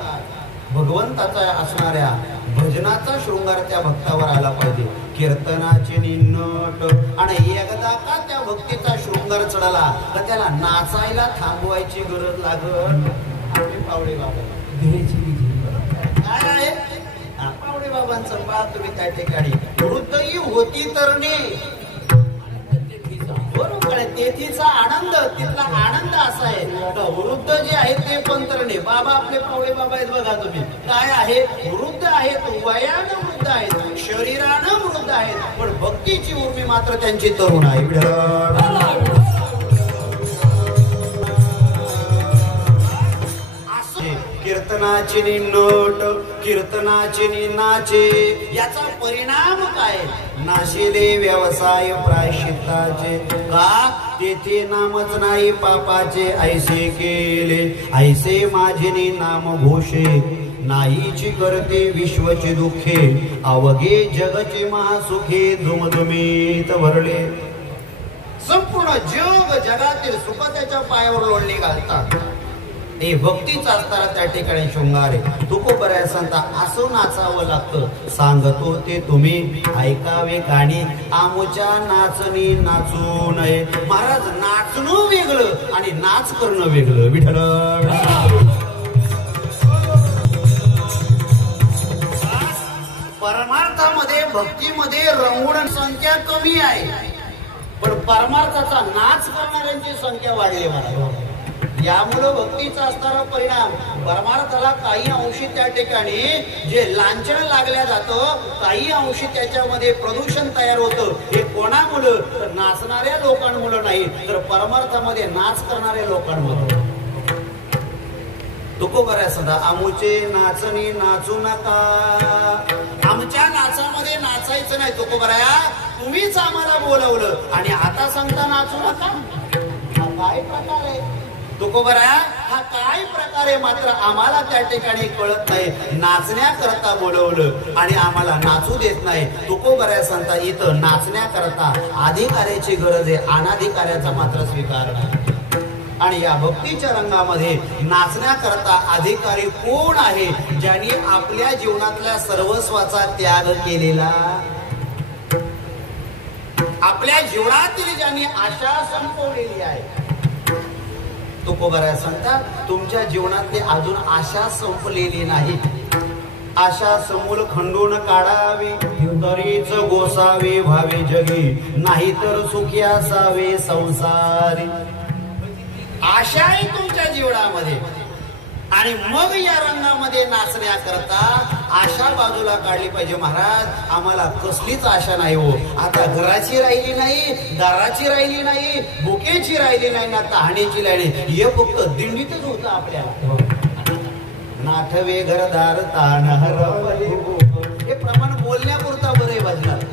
भगवंताचा असणाऱ्या भजनाचा शृंगार त्या भक्तावर आला पाहिजे. कीर्तनाचे नट. आणि एकदा का त्या भक्तीचा शृंगार चढला तर त्याला नाचायला थांबवायची गरज लागत. आपले पावडे बाबा काय आहे? पावडे बाबांचं पहा तुम्ही त्या ठिकाणी. वृद्धही होती तरणे, बरोबर आहे. तेथीचा आनंद, तिथला आनंद असा आहे. वृद्ध जे आहेत ते पण तरणे. बाबा आपले पावडे बाबा आहेत बघा तुम्ही. काय आहे? वृद्ध आहेत, वयानं वृद्ध आहेत, शरीरानं वृद्ध आहेत, पण भक्तीची उर्मी मात्र त्यांची तरुण आहे. कीर्तनाचे नट, कीर्तनाचे नाचे. याचा परिणाम काय? नाशिले व्यवसाय प्रायश्चिताचे. का? तेथे नामच नाही पापाचे ऐसे केले. ऐसे माझे नाम घोषे, नाहीची करते विश्वचे दुःखे. अवघे जगचे महासुखे दुमदुमीत भरले. संपूर्ण जग जगातील सुख त्याच्या पायावर लोळणी घालतात. हे भक्तीचा असताना त्या ठिकाणी शृंगार आहे. तुकोबराया सांगता असं नाचावं लागतं. सांगतो ते तुम्ही ऐकावे गाणी आमुच्या नाचणी नाचू नये. महाराज नाचणं वेगळं आणि नाच करणं वेगळं. विठ्ठल परमार्थामध्ये भक्तीमध्ये रंगूण संख्या कमी आहे, पण परमार्थाचा नाच करणाऱ्यांची संख्या वाढली. महाराज यामुळं भक्तीचा असणारा परिणाम परमार्थाला काही अंशी त्या ठिकाणी जे लांछन लागल्या जातं, काही अंशी त्याच्यामध्ये प्रदूषण तयार होतं. हे कोणामुळं? तर नाचणाऱ्या लोकांमुळं नाही, तर परमार्थामध्ये नाच करणाऱ्या लोकांमुळे. तुकोबराया सदा आमुचे नाचणी नाचू नका. आमच्या नाचामध्ये नाचायचं नाही. तुकोबराया तुम्हीच आम्हाला बोलवलं आणि आता सांगता नाचू नका. हा काय प्रकार आहे? तुकोबराया हा काय प्रकार आहे? मात्र आम्हाला त्या ठिकाणी कळत नाही. नाचण्याकरता बोलवलं आणि आम्हाला नाचू देत नाही. तुकोबराया सांगता इथं नाचण्याकरता अधिकाऱ्याची गरज आहे, अनाधिकाऱ्याचा मात्र स्वीकार नाही. आणि या भक्तीच्या रंगामध्ये नाचण्याकरता अधिकारी कोण आहे? ज्यांनी आपल्या जीवनातल्या सर्वस्वाचा त्याग केलेला, आपल्या जीवनातील ज्यांनी आशा संपवलेली आहे. तुकोबराया सांगतात तुमच्या जीवनातली अजून आशा संपलेली नाही. आशा समूल खंडून काढावी तरीच गोसावे व्हावे जगी, नाहीतर सुखी असावे संसारी. आशा आहे तुमच्या जीवनामध्ये आणि मग या रंगामध्ये नाचण्याकरता आशा बाजूला काढली पाहिजे. महाराज आम्हाला कसलीच आशा नाही हो. आता घराची राहिली नाही, दाराची राहिली नाही, बुकेची राहिली नाही ना तहाण्याची राहिली. हे फक्त दिंडीतच होतं आपल्याला. नाठवे घरदार ताण हरवले. हे प्रमाण बोलण्यापुरता बरं आहे भजनात.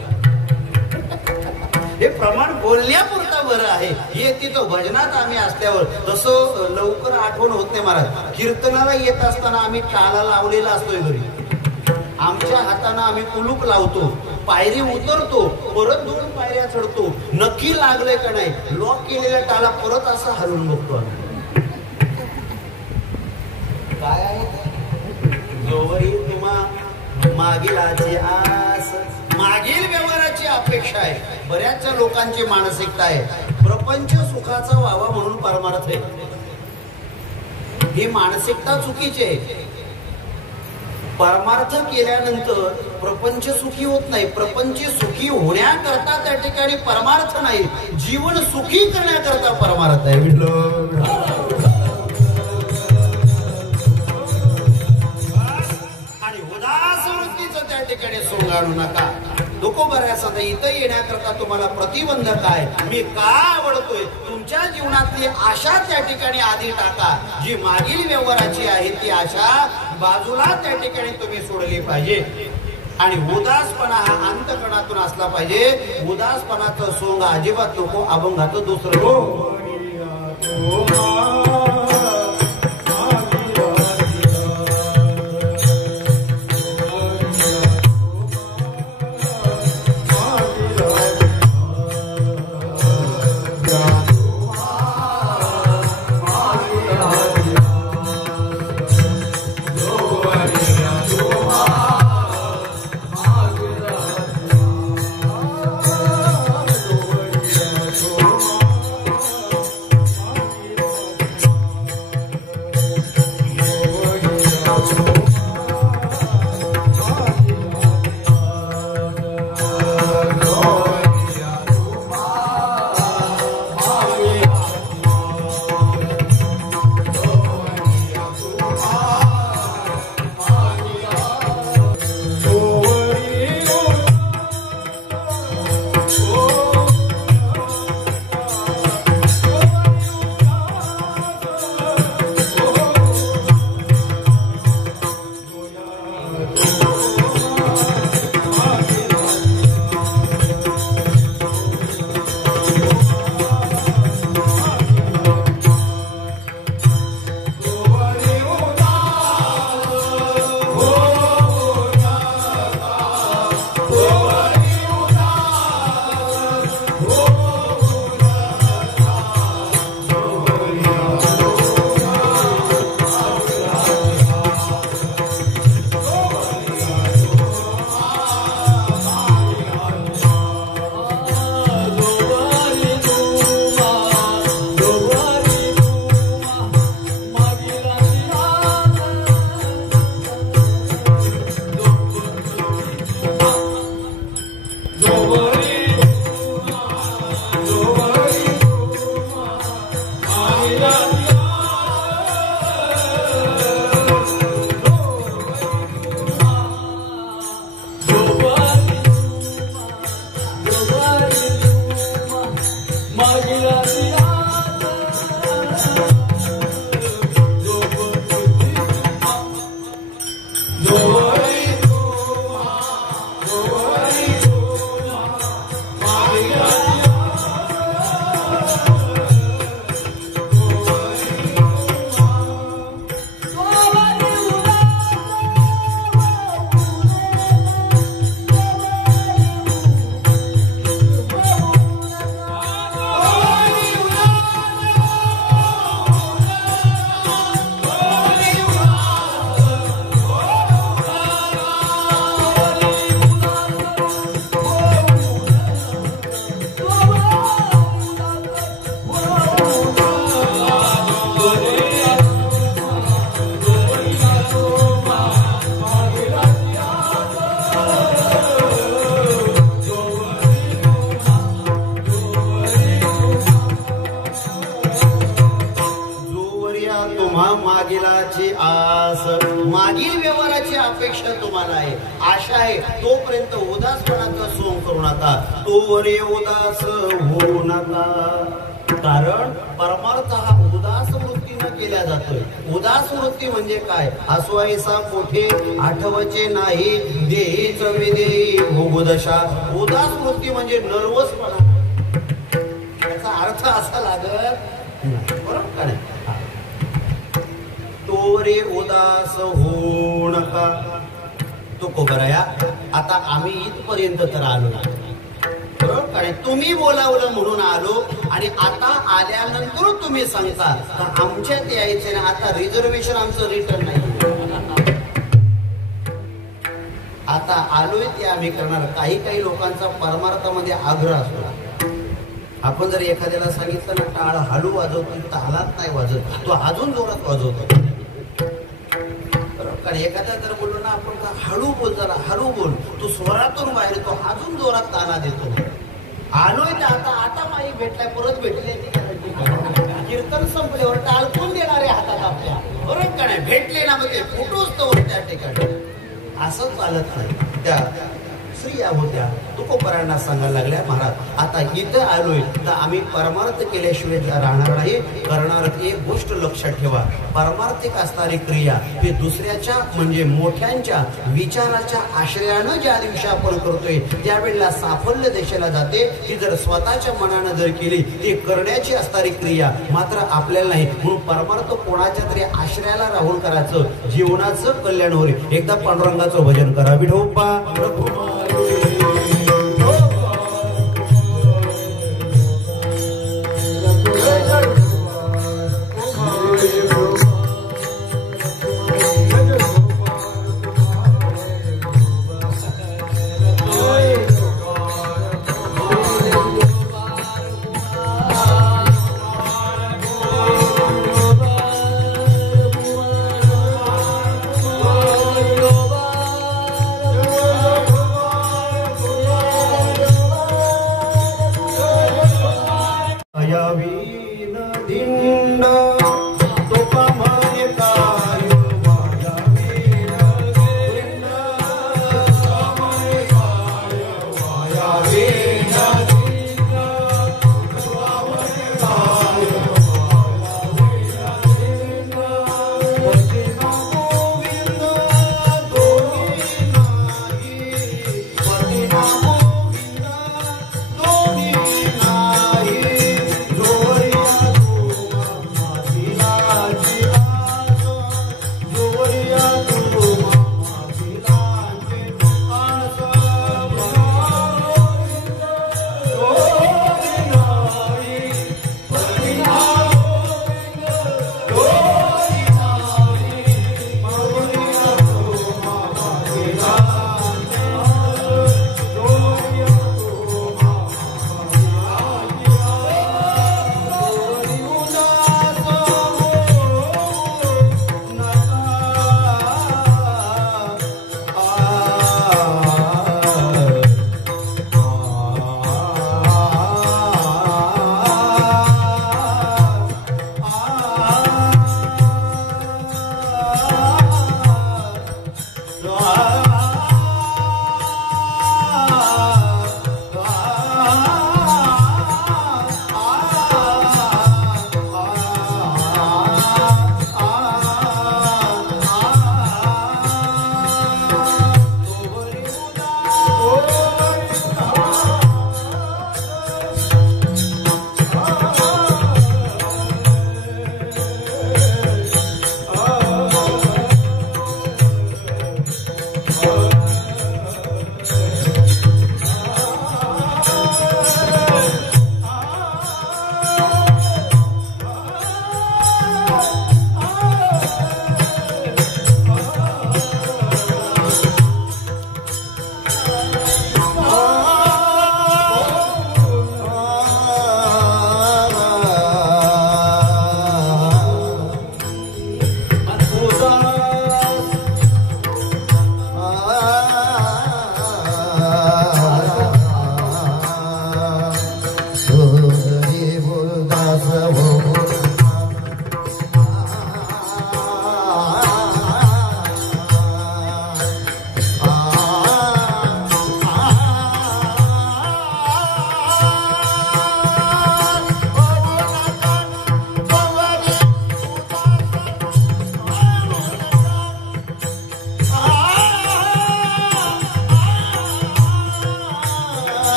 हे प्रमाण बोलण्यापुरता बरं आहे. हे तिथं भजनात आम्ही असल्यावर तसं लवकर आठवण होत नाही. महाराज कीर्तनाला येत असताना आम्ही टाळा लावलेला असतोय घरी. आमच्या हाताने आम्ही कुलूप लावतो, पायरी उतरतो, परत 2 पायऱ्या चढतो. नक्की लागलंय का नाही लॉक केलेला टाळा परत असा हलवून बघतो. काय आहे जोवरी तुम्हा मागीलाची आस, मागील व्यवहाराची अपेक्षा आहे. बऱ्याच लोकांची मानसिकता आहे प्रपंच सुखाचा व्हावा म्हणून परमार्थ आहे. ही मानसिकता चुकीची आहे. परमार्थ केल्यानंतर प्रपंच सुखी होत नाही. प्रपंच सुखी होण्याकरता त्या ठिकाणी परमार्थ नाही, जीवन सुखी करण्याकरता परमार्थ आहे. त्या ठिकाणी सोंगाळू नका. तुकोबराया सांगता इथं येण्याकरता तुम्हाला प्रतिबंध काय? मी का आवडतोय? तुमच्या जीवनातली आशा त्या ठिकाणी आधी टाका. जी मागील व्यवहाराची आहे ती आशा बाजूला त्या ठिकाणी तुम्ही सोडली पाहिजे. आणि उदासपणा हा अंतकणातून असला पाहिजे. उदासपणाचं सोंग अजिबात नको, अभंगाचं दुसरं नको. मागीलाची आस, मागील व्यवहाराची अपेक्षा तुम्हाला आहे, आशा आहे, तोपर्यंत उदासपणाचं सोंग करू नका, तोवरे उदास होऊ नका. कारण परमार्थ हा उदास वृत्तीनं केला जातोय. उदास वृत्ती म्हणजे काय? हसवायसा कोठे आठवचे नाही, देहीच विदेही भोगदशा. उदास वृत्ती म्हणजे नर्वसपणा. याचा अर्थ असा लागत बरोबर का नाही? तोरे उदास होऊ नका. तो कोबराया, आता आम्ही इथपर्यंत तर आलो ना, बरोबर. तुम्ही बोलावलं म्हणून आलो आणि आता आल्यानंतर तुम्ही सांगता का आमच्यात यायचे ना, आता रिझर्वेशन आमचं रिटर्न नाही. आता आलोय ते आम्ही करणार. काही लोकांचा परमार्थामध्ये आग्रह असतो. आपण जर एखाद्याला सांगितलं ना टाळ हळू वाजवतो, तालात नाही वाजत, तो अजून जोरात वाजवतो. कारण एखाद्या जर बोललो ना आपण का हळू बोल, जरा हळू बोल, तो स्वरातून बाहेर येतो, अजून जोरात ताना देतो. आलोय तर आता माई भेटलाय, परत भेटले कीर्तन संपल्यावर टाळकून देणारे हातात आपल्या, बरोबर का नाही? भेटले ना मग ते फोटोच तर त्या ठिकाणी. असं चालत नाही. त्या स्त्रिया होत्या, तुकोबरायांना सांगायला लागल्या, महाराज आता इथं आलोय तर आम्ही परमार्थ केल्याशिवाय राहणार नाही. करणार एक गोष्ट लक्षात ठेवा, परमार्थिक असणारी क्रिया हे दुसऱ्याच्या म्हणजे मोठ्यांच्या विचाराच्या आश्रयानं ज्या दिवशी आपण करतोय त्यावेळेला साफल्य देशाला जाते. ती जर स्वतःच्या मनानं जर केली ती करण्याची असणारी क्रिया मात्र आपल्याला नाही. म्हणून परमार्थ कोणाच्या तरी आश्रयाला राहून करायचं, जीवनाचं कल्याण होईल. एकदा पांडुरंगाचं भजन करा. विठोबा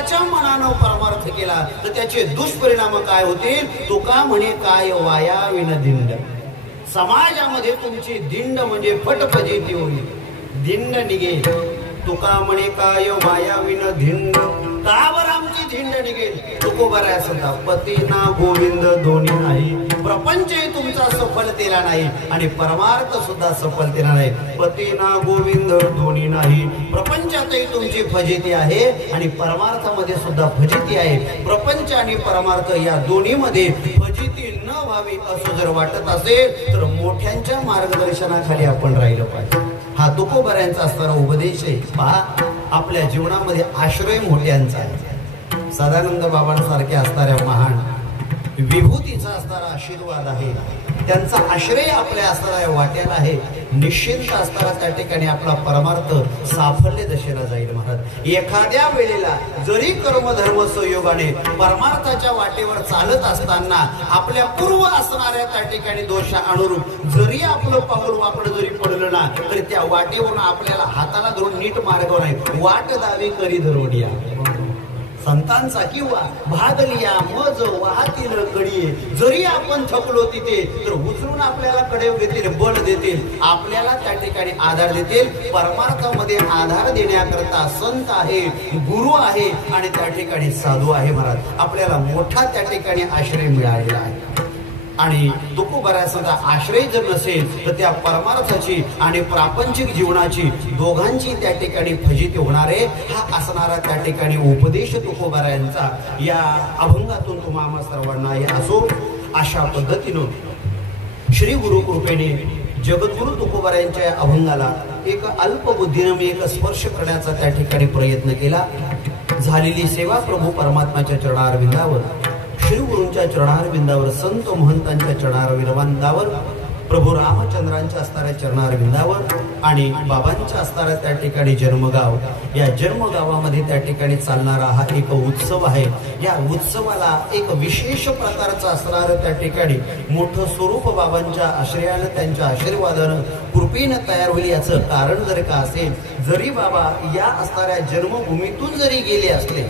स्वतःच्या मनानं परमार्थ केला तर त्याचे दुष्परिणाम काय होतील? तुका म्हणे काय वाया विन धिंड. समाजामध्ये तुमची धिंड म्हणजे फटफजीती होईल, धिंड निघेल. तुका म्हणे काय वाया विन धिंड. का बरं आमची धिंड निघेल? तुकोबरा सुद्धा पती ना गोविंद दोन्ही नाही. प्रपंचही तुमचा सफलतेला नाही आणि परमार्थ सुद्धा सफलतेला नाही. पती ना गोविंद दोन्ही नाही. प्रपंचातही तुमची फजिती आहे आणि परमार्थामध्ये सुद्धा फजिती आहे. प्रपंच आणि परमार्थ या दोन्हीमध्ये फजिती न व्हावी असं जर वाटत असेल तर मोठ्यांच्या मार्गदर्शनाखाली आपण राहिलं पाहिजे. हा तुकोबऱ्यांचा असणारा उपदेश आहे. पहा, आपल्या जीवनामध्ये आश्रय मोठ्यांचा आहे. सदानंद बाबांसारखे असणाऱ्या महान विभूतीचा असणारा आशीर्वाद आहे. त्यांचा आश्रय आपल्या असणाऱ्या वाट्याला आहे. निश्चिंत असताना त्या ठिकाणी आपला परमार्थ साफल्य दशेला जाईल. महाराज, एखाद्या वेळेला जरी कर्मधर्म संयोगाने परमार्थाच्या वाटेवर चालत असताना आपल्या पूर्व असणाऱ्या त्या ठिकाणी दोष अनुरूप जरी आपलं पाऊल वापड जरी पडलं ना तरी त्या वाटेवरून आपल्याला हाताला धरून नीट मार्ग नाही, वाट दावी करी धरून या. संतांचा किंवा भादलिया मज वाहतील कडिये. जरी आपण थकलो तिथे तर उचलून आपल्याला कडे देतील, बळ देतील, आपल्याला त्या ठिकाणी आधार देतील. परमार्थामध्ये आधार देण्याकरता संत आहे, गुरु आहे आणि त्या ठिकाणी साधू आहे. महाराज, आपल्याला मोठा त्या ठिकाणी आश्रय मिळालेला आहे. आणि तुकोबरा सुद्धा आश्रय जर नसेल तर त्या परमार्थाची आणि प्रापंचिक जीवनाची दोघांची त्या ठिकाणी फजिती होणार आहे. हा असणारा त्या ठिकाणी उपदेश तुकोबरा यांचा या अभंगातून तुम्हाला सर्वांना या असो. अशा पद्धतीनं श्री गुरु कृपेने जगद्गुरु तुकोबरा यांच्या या अभंगाला एक अल्पबुद्धीने मी एक स्पर्श करण्याचा त्या ठिकाणी प्रयत्न केला. झालेली सेवा प्रभू परमात्म्याच्या चरणारविंदावर, श्री गुरूंच्या चरणारविंदावर, संत महंतांच्या चरणारविंदावर, प्रभू रामचंद्रांच्या असणाऱ्या चरणारविंदावर आणि बाबांच्या असणाऱ्या त्या ठिकाणी जन्मगाव, या जन्मगावामध्ये त्या ठिकाणी चालणारा हा एक उत्सव आहे. या उत्सवाला एक विशेष प्रकारचं असणारं त्या ठिकाणी मोठं स्वरूप बाबांच्या आश्रयानं, त्यांच्या आशीर्वादानं, कृपेनं तयार होईल. याचं कारण जर का असेल, जरी बाबा या असणाऱ्या जन्मभूमीतून जरी गेले असले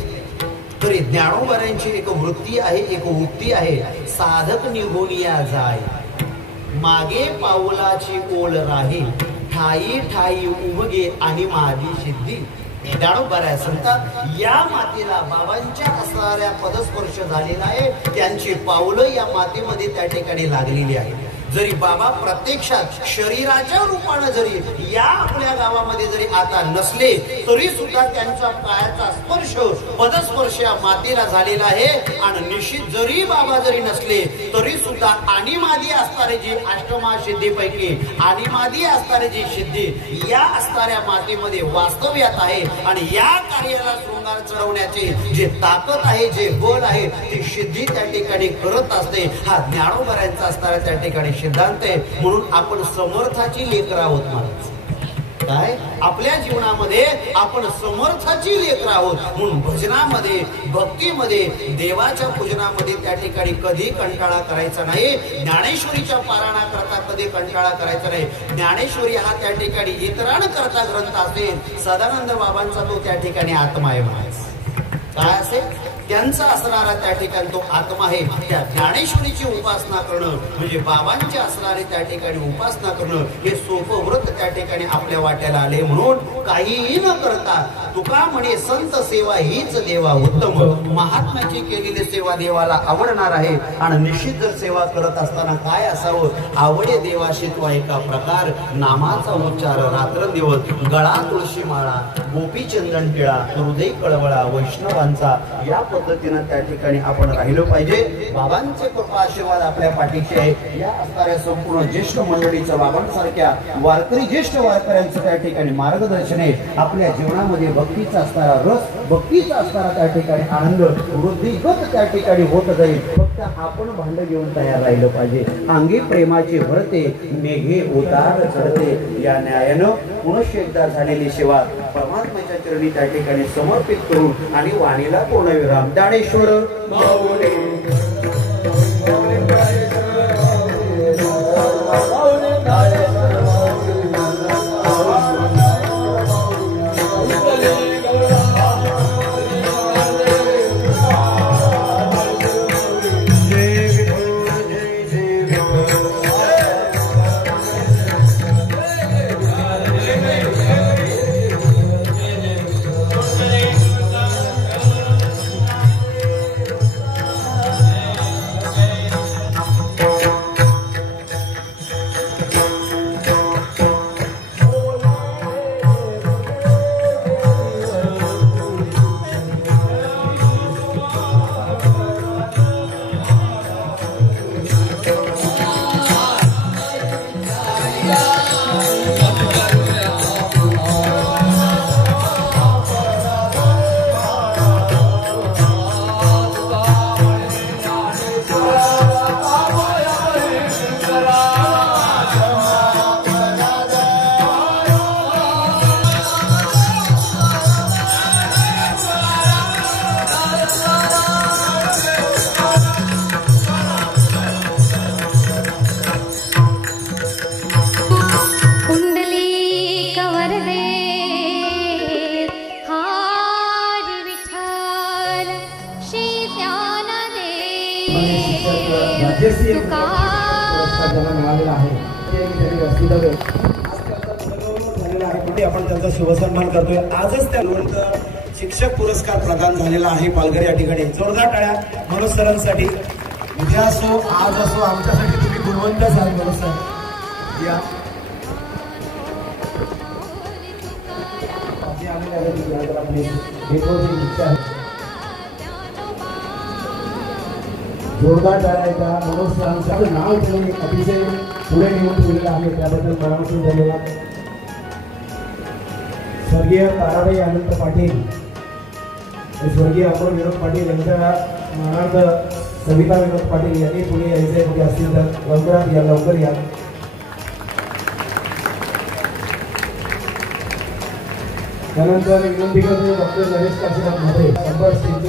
तरी ज्ञानोबाऱ्यांची एक वृत्ती आहे, एक उक्ती आहे, साधक निघून या जाय, मागे पाऊलाची ओळ राही, ठाई ठाई उमगे आणि माझी सिद्धी. ज्ञानोबाऱ्या सांगतात या मातीला बाबांच्या असणाऱ्या पदस्पर्श झालेला आहे, त्यांची पावलं या मातीमध्ये त्या ठिकाणी लागलेली आहे. जरी बाबा प्रत्यक्षात शरीराच्या रूपाने जरी या आपल्या गावामध्ये जरी आता नसले तरी सुद्धा त्यांचा पायाचा स्पर्श, पदस्पर्श या मातीला झालेला आहे. आणि निश्चित जरी बाबा जरी नसले तरी सुद्धा अनिमादी असणारे जी अष्टमा सिद्धीपैकी अनिमादी असणारे जी सिद्धी या असणाऱ्या मातीमध्ये वास्तव्यात आहे. आणि या कार्याला शृंगार चढवण्याचे जे ताकद आहे, जे बळ आहे, ती सिद्धी त्या ठिकाणी करत असते. हा ज्ञानोबऱ्यांचा असणारा त्या ठिकाणी सिद्धांत आहे. म्हणून आपण समर्थाची लेकर आहोत. महाराज, काय आपल्या जीवनामध्ये आपण समर्थाची लेकर आहोत. म्हणून भजनामध्ये, भक्तीमध्ये, देवाच्या पूजनामध्ये त्या ठिकाणी कधी कंटाळा करायचा नाही. ज्ञानेश्वरीच्या पारायणा करता कधी कंटाळा करायचा नाही. ज्ञानेश्वरी हा त्या ठिकाणी इतरांकरता ग्रंथ असेल, सदानंद बाबांचा तो त्या ठिकाणी आत्मा आहे. महाराज, काय असेल त्यांचा असणारा त्या ठिकाणी तो आत्मा आहे. त्या ज्ञानेश्वरीची उपासना करणं म्हणजे बाबांची असणारी त्या ठिकाणी उपासना करणं हे सोपं व्रत त्या ठिकाणी आपल्या वाट्याला आले. म्हणून काहीही न करता तुका म्हणे संत सेवा हीच देवा उत्तम. महात्म्याची केलेली सेवा देवाला आवडणार आहे. आणि निश्चित जर सेवा करत असताना काय असावं, आवडे देवाशी तो एका प्रकार, नामाचा उच्चार रात्रंदिवस, गळा तुळशी माळा, गोपी चंदन टिळा, हृदय कळवळा, वैष्णवांचा, या पद्धतीनं त्या ठिकाणी आपण राहिलो पाहिजे. बाबांचे कृपा आशीर्वाद आपल्या पाठीशी आहे. या असणाऱ्या संपूर्ण ज्येष्ठ मंडळीचं, बाबांसारख्या वारकरी ज्येष्ठ वारकऱ्यांचं त्या ठिकाणी मार्गदर्शन आहे. आपल्या जीवनामध्ये भक्तीचा असणारा रस, भक्तीचा असणारा त्या ठिकाणी आनंद वृद्धिगत त्या ठिकाणी होत जाईल. फक्त आपण भांड घेऊन तयार राहिलं पाहिजे. अंगी प्रेमाची भरते, मेघे उतार चढते. या न्यायानं पुनश्च एकदा झालेली सेवा परमात्म्याच्या चरणी त्या ठिकाणी समर्पित करून आणि वाणीला पूर्णविराम. ज्ञानेश्वर आपण त्यांचा शुभसन्मान करतोय. आजच त्या शिक्षक पुरस्कार प्रदान झालेला आहे पालघर या ठिकाणी. जोरदार टाळ्या मनोज सरांसाठी. उद्या असो आज असो आमच्यासाठी तुम्ही गुणवंत झाल मनोज सर. या जोरदार टाळ्या मनोज सरांचं नाव त्यांनी अतिशय पुढे घेऊन ठेवलेलं आहे त्याबद्दल मनापासून धन्यवाद. स्वर्गीय ताराबाई अनंत पाटील स्वर्गीय अमर विनोद पाटील यांच्या स्मरणार्थ सविता विनोद पाटील यांनी पुणे यायचे कुठे असतील तर लवकरात या लवकर या. त्यानंतर विनंती करतो डॉक्टर नरेश काशीनाथ मध्ये शंभर स्टीलची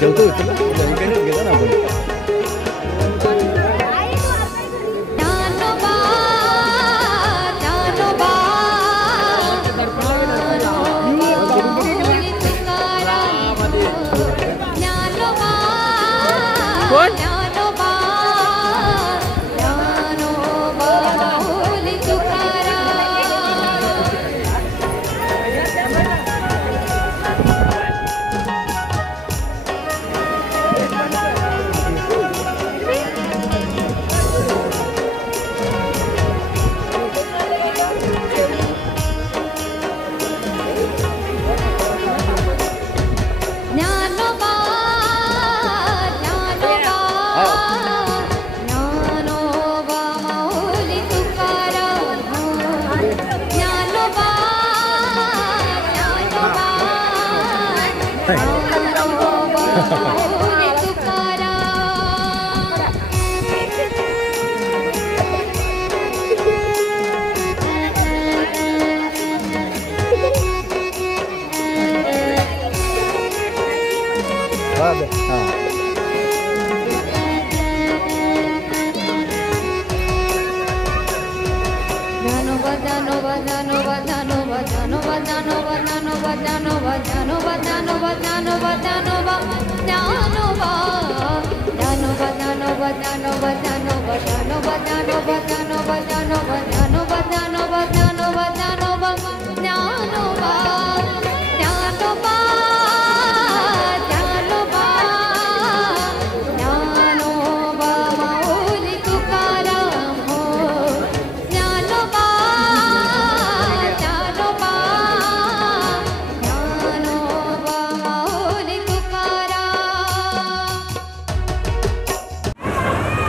जवतो घेतो ना आपण.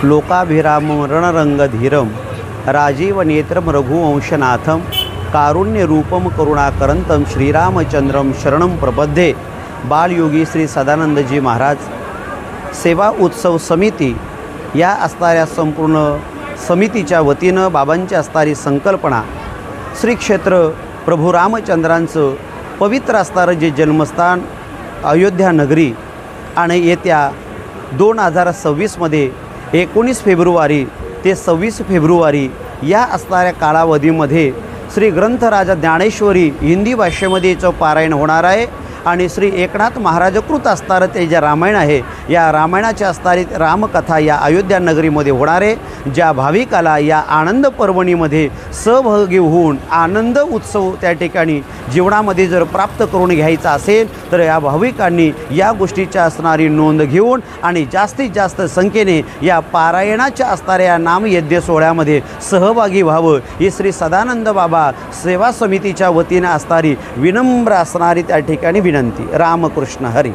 लोकाभिराम रणरंगधीरम राजीव नेत्रम रघुवंशनाथम कारुण्य रूपम करुणाकरंतम श्रीरामचंद्रम शरणम प्रपद्ये बालयोगी श्री सदानंदजी महाराज सेवा उत्सव समिती या असणाऱ्या संपूर्ण समितीच्या वतीनं बाबांची असणारी संकल्पना श्री क्षेत्र प्रभू रामचंद्रांचं पवित्र असणारं जे जन्मस्थान अयोध्या नगरी आणि येत्या 2026मध्ये 19 फेब्रुवारी ते 26 फेब्रुवारी या असणाऱ्या कालावधीमध्ये श्री ग्रंथराजा ज्ञानेश्वरी हिंदी भाषेमध्येचं पारायण होणार आहे आणि श्री एकनाथ महाराजकृत असणारं ते जे रामायण आहे या रामायणाच्या असणारी रामकथा या अयोध्या नगरीमध्ये होणार आहे। ज्या भाविकाला या आनंद पर्वणीमध्ये सहभागी होऊन आनंद उत्सव त्या ठिकाणी जीवनामध्ये जर प्राप्त करून घ्यायचा असेल तर या भाविकांनी या गोष्टीच्या असणारी नोंद घेऊन आणि जास्तीत जास्त संख्येने या पारायणाच्या असणाऱ्या नामयज्ञ सोहळ्यामध्ये सहभागी व्हावं ही श्री सदानंद बाबा सेवा समितीच्या वतीने असणारी विनम्र असणारी त्या ठिकाणी विनंती। रामकृष्ण हरी।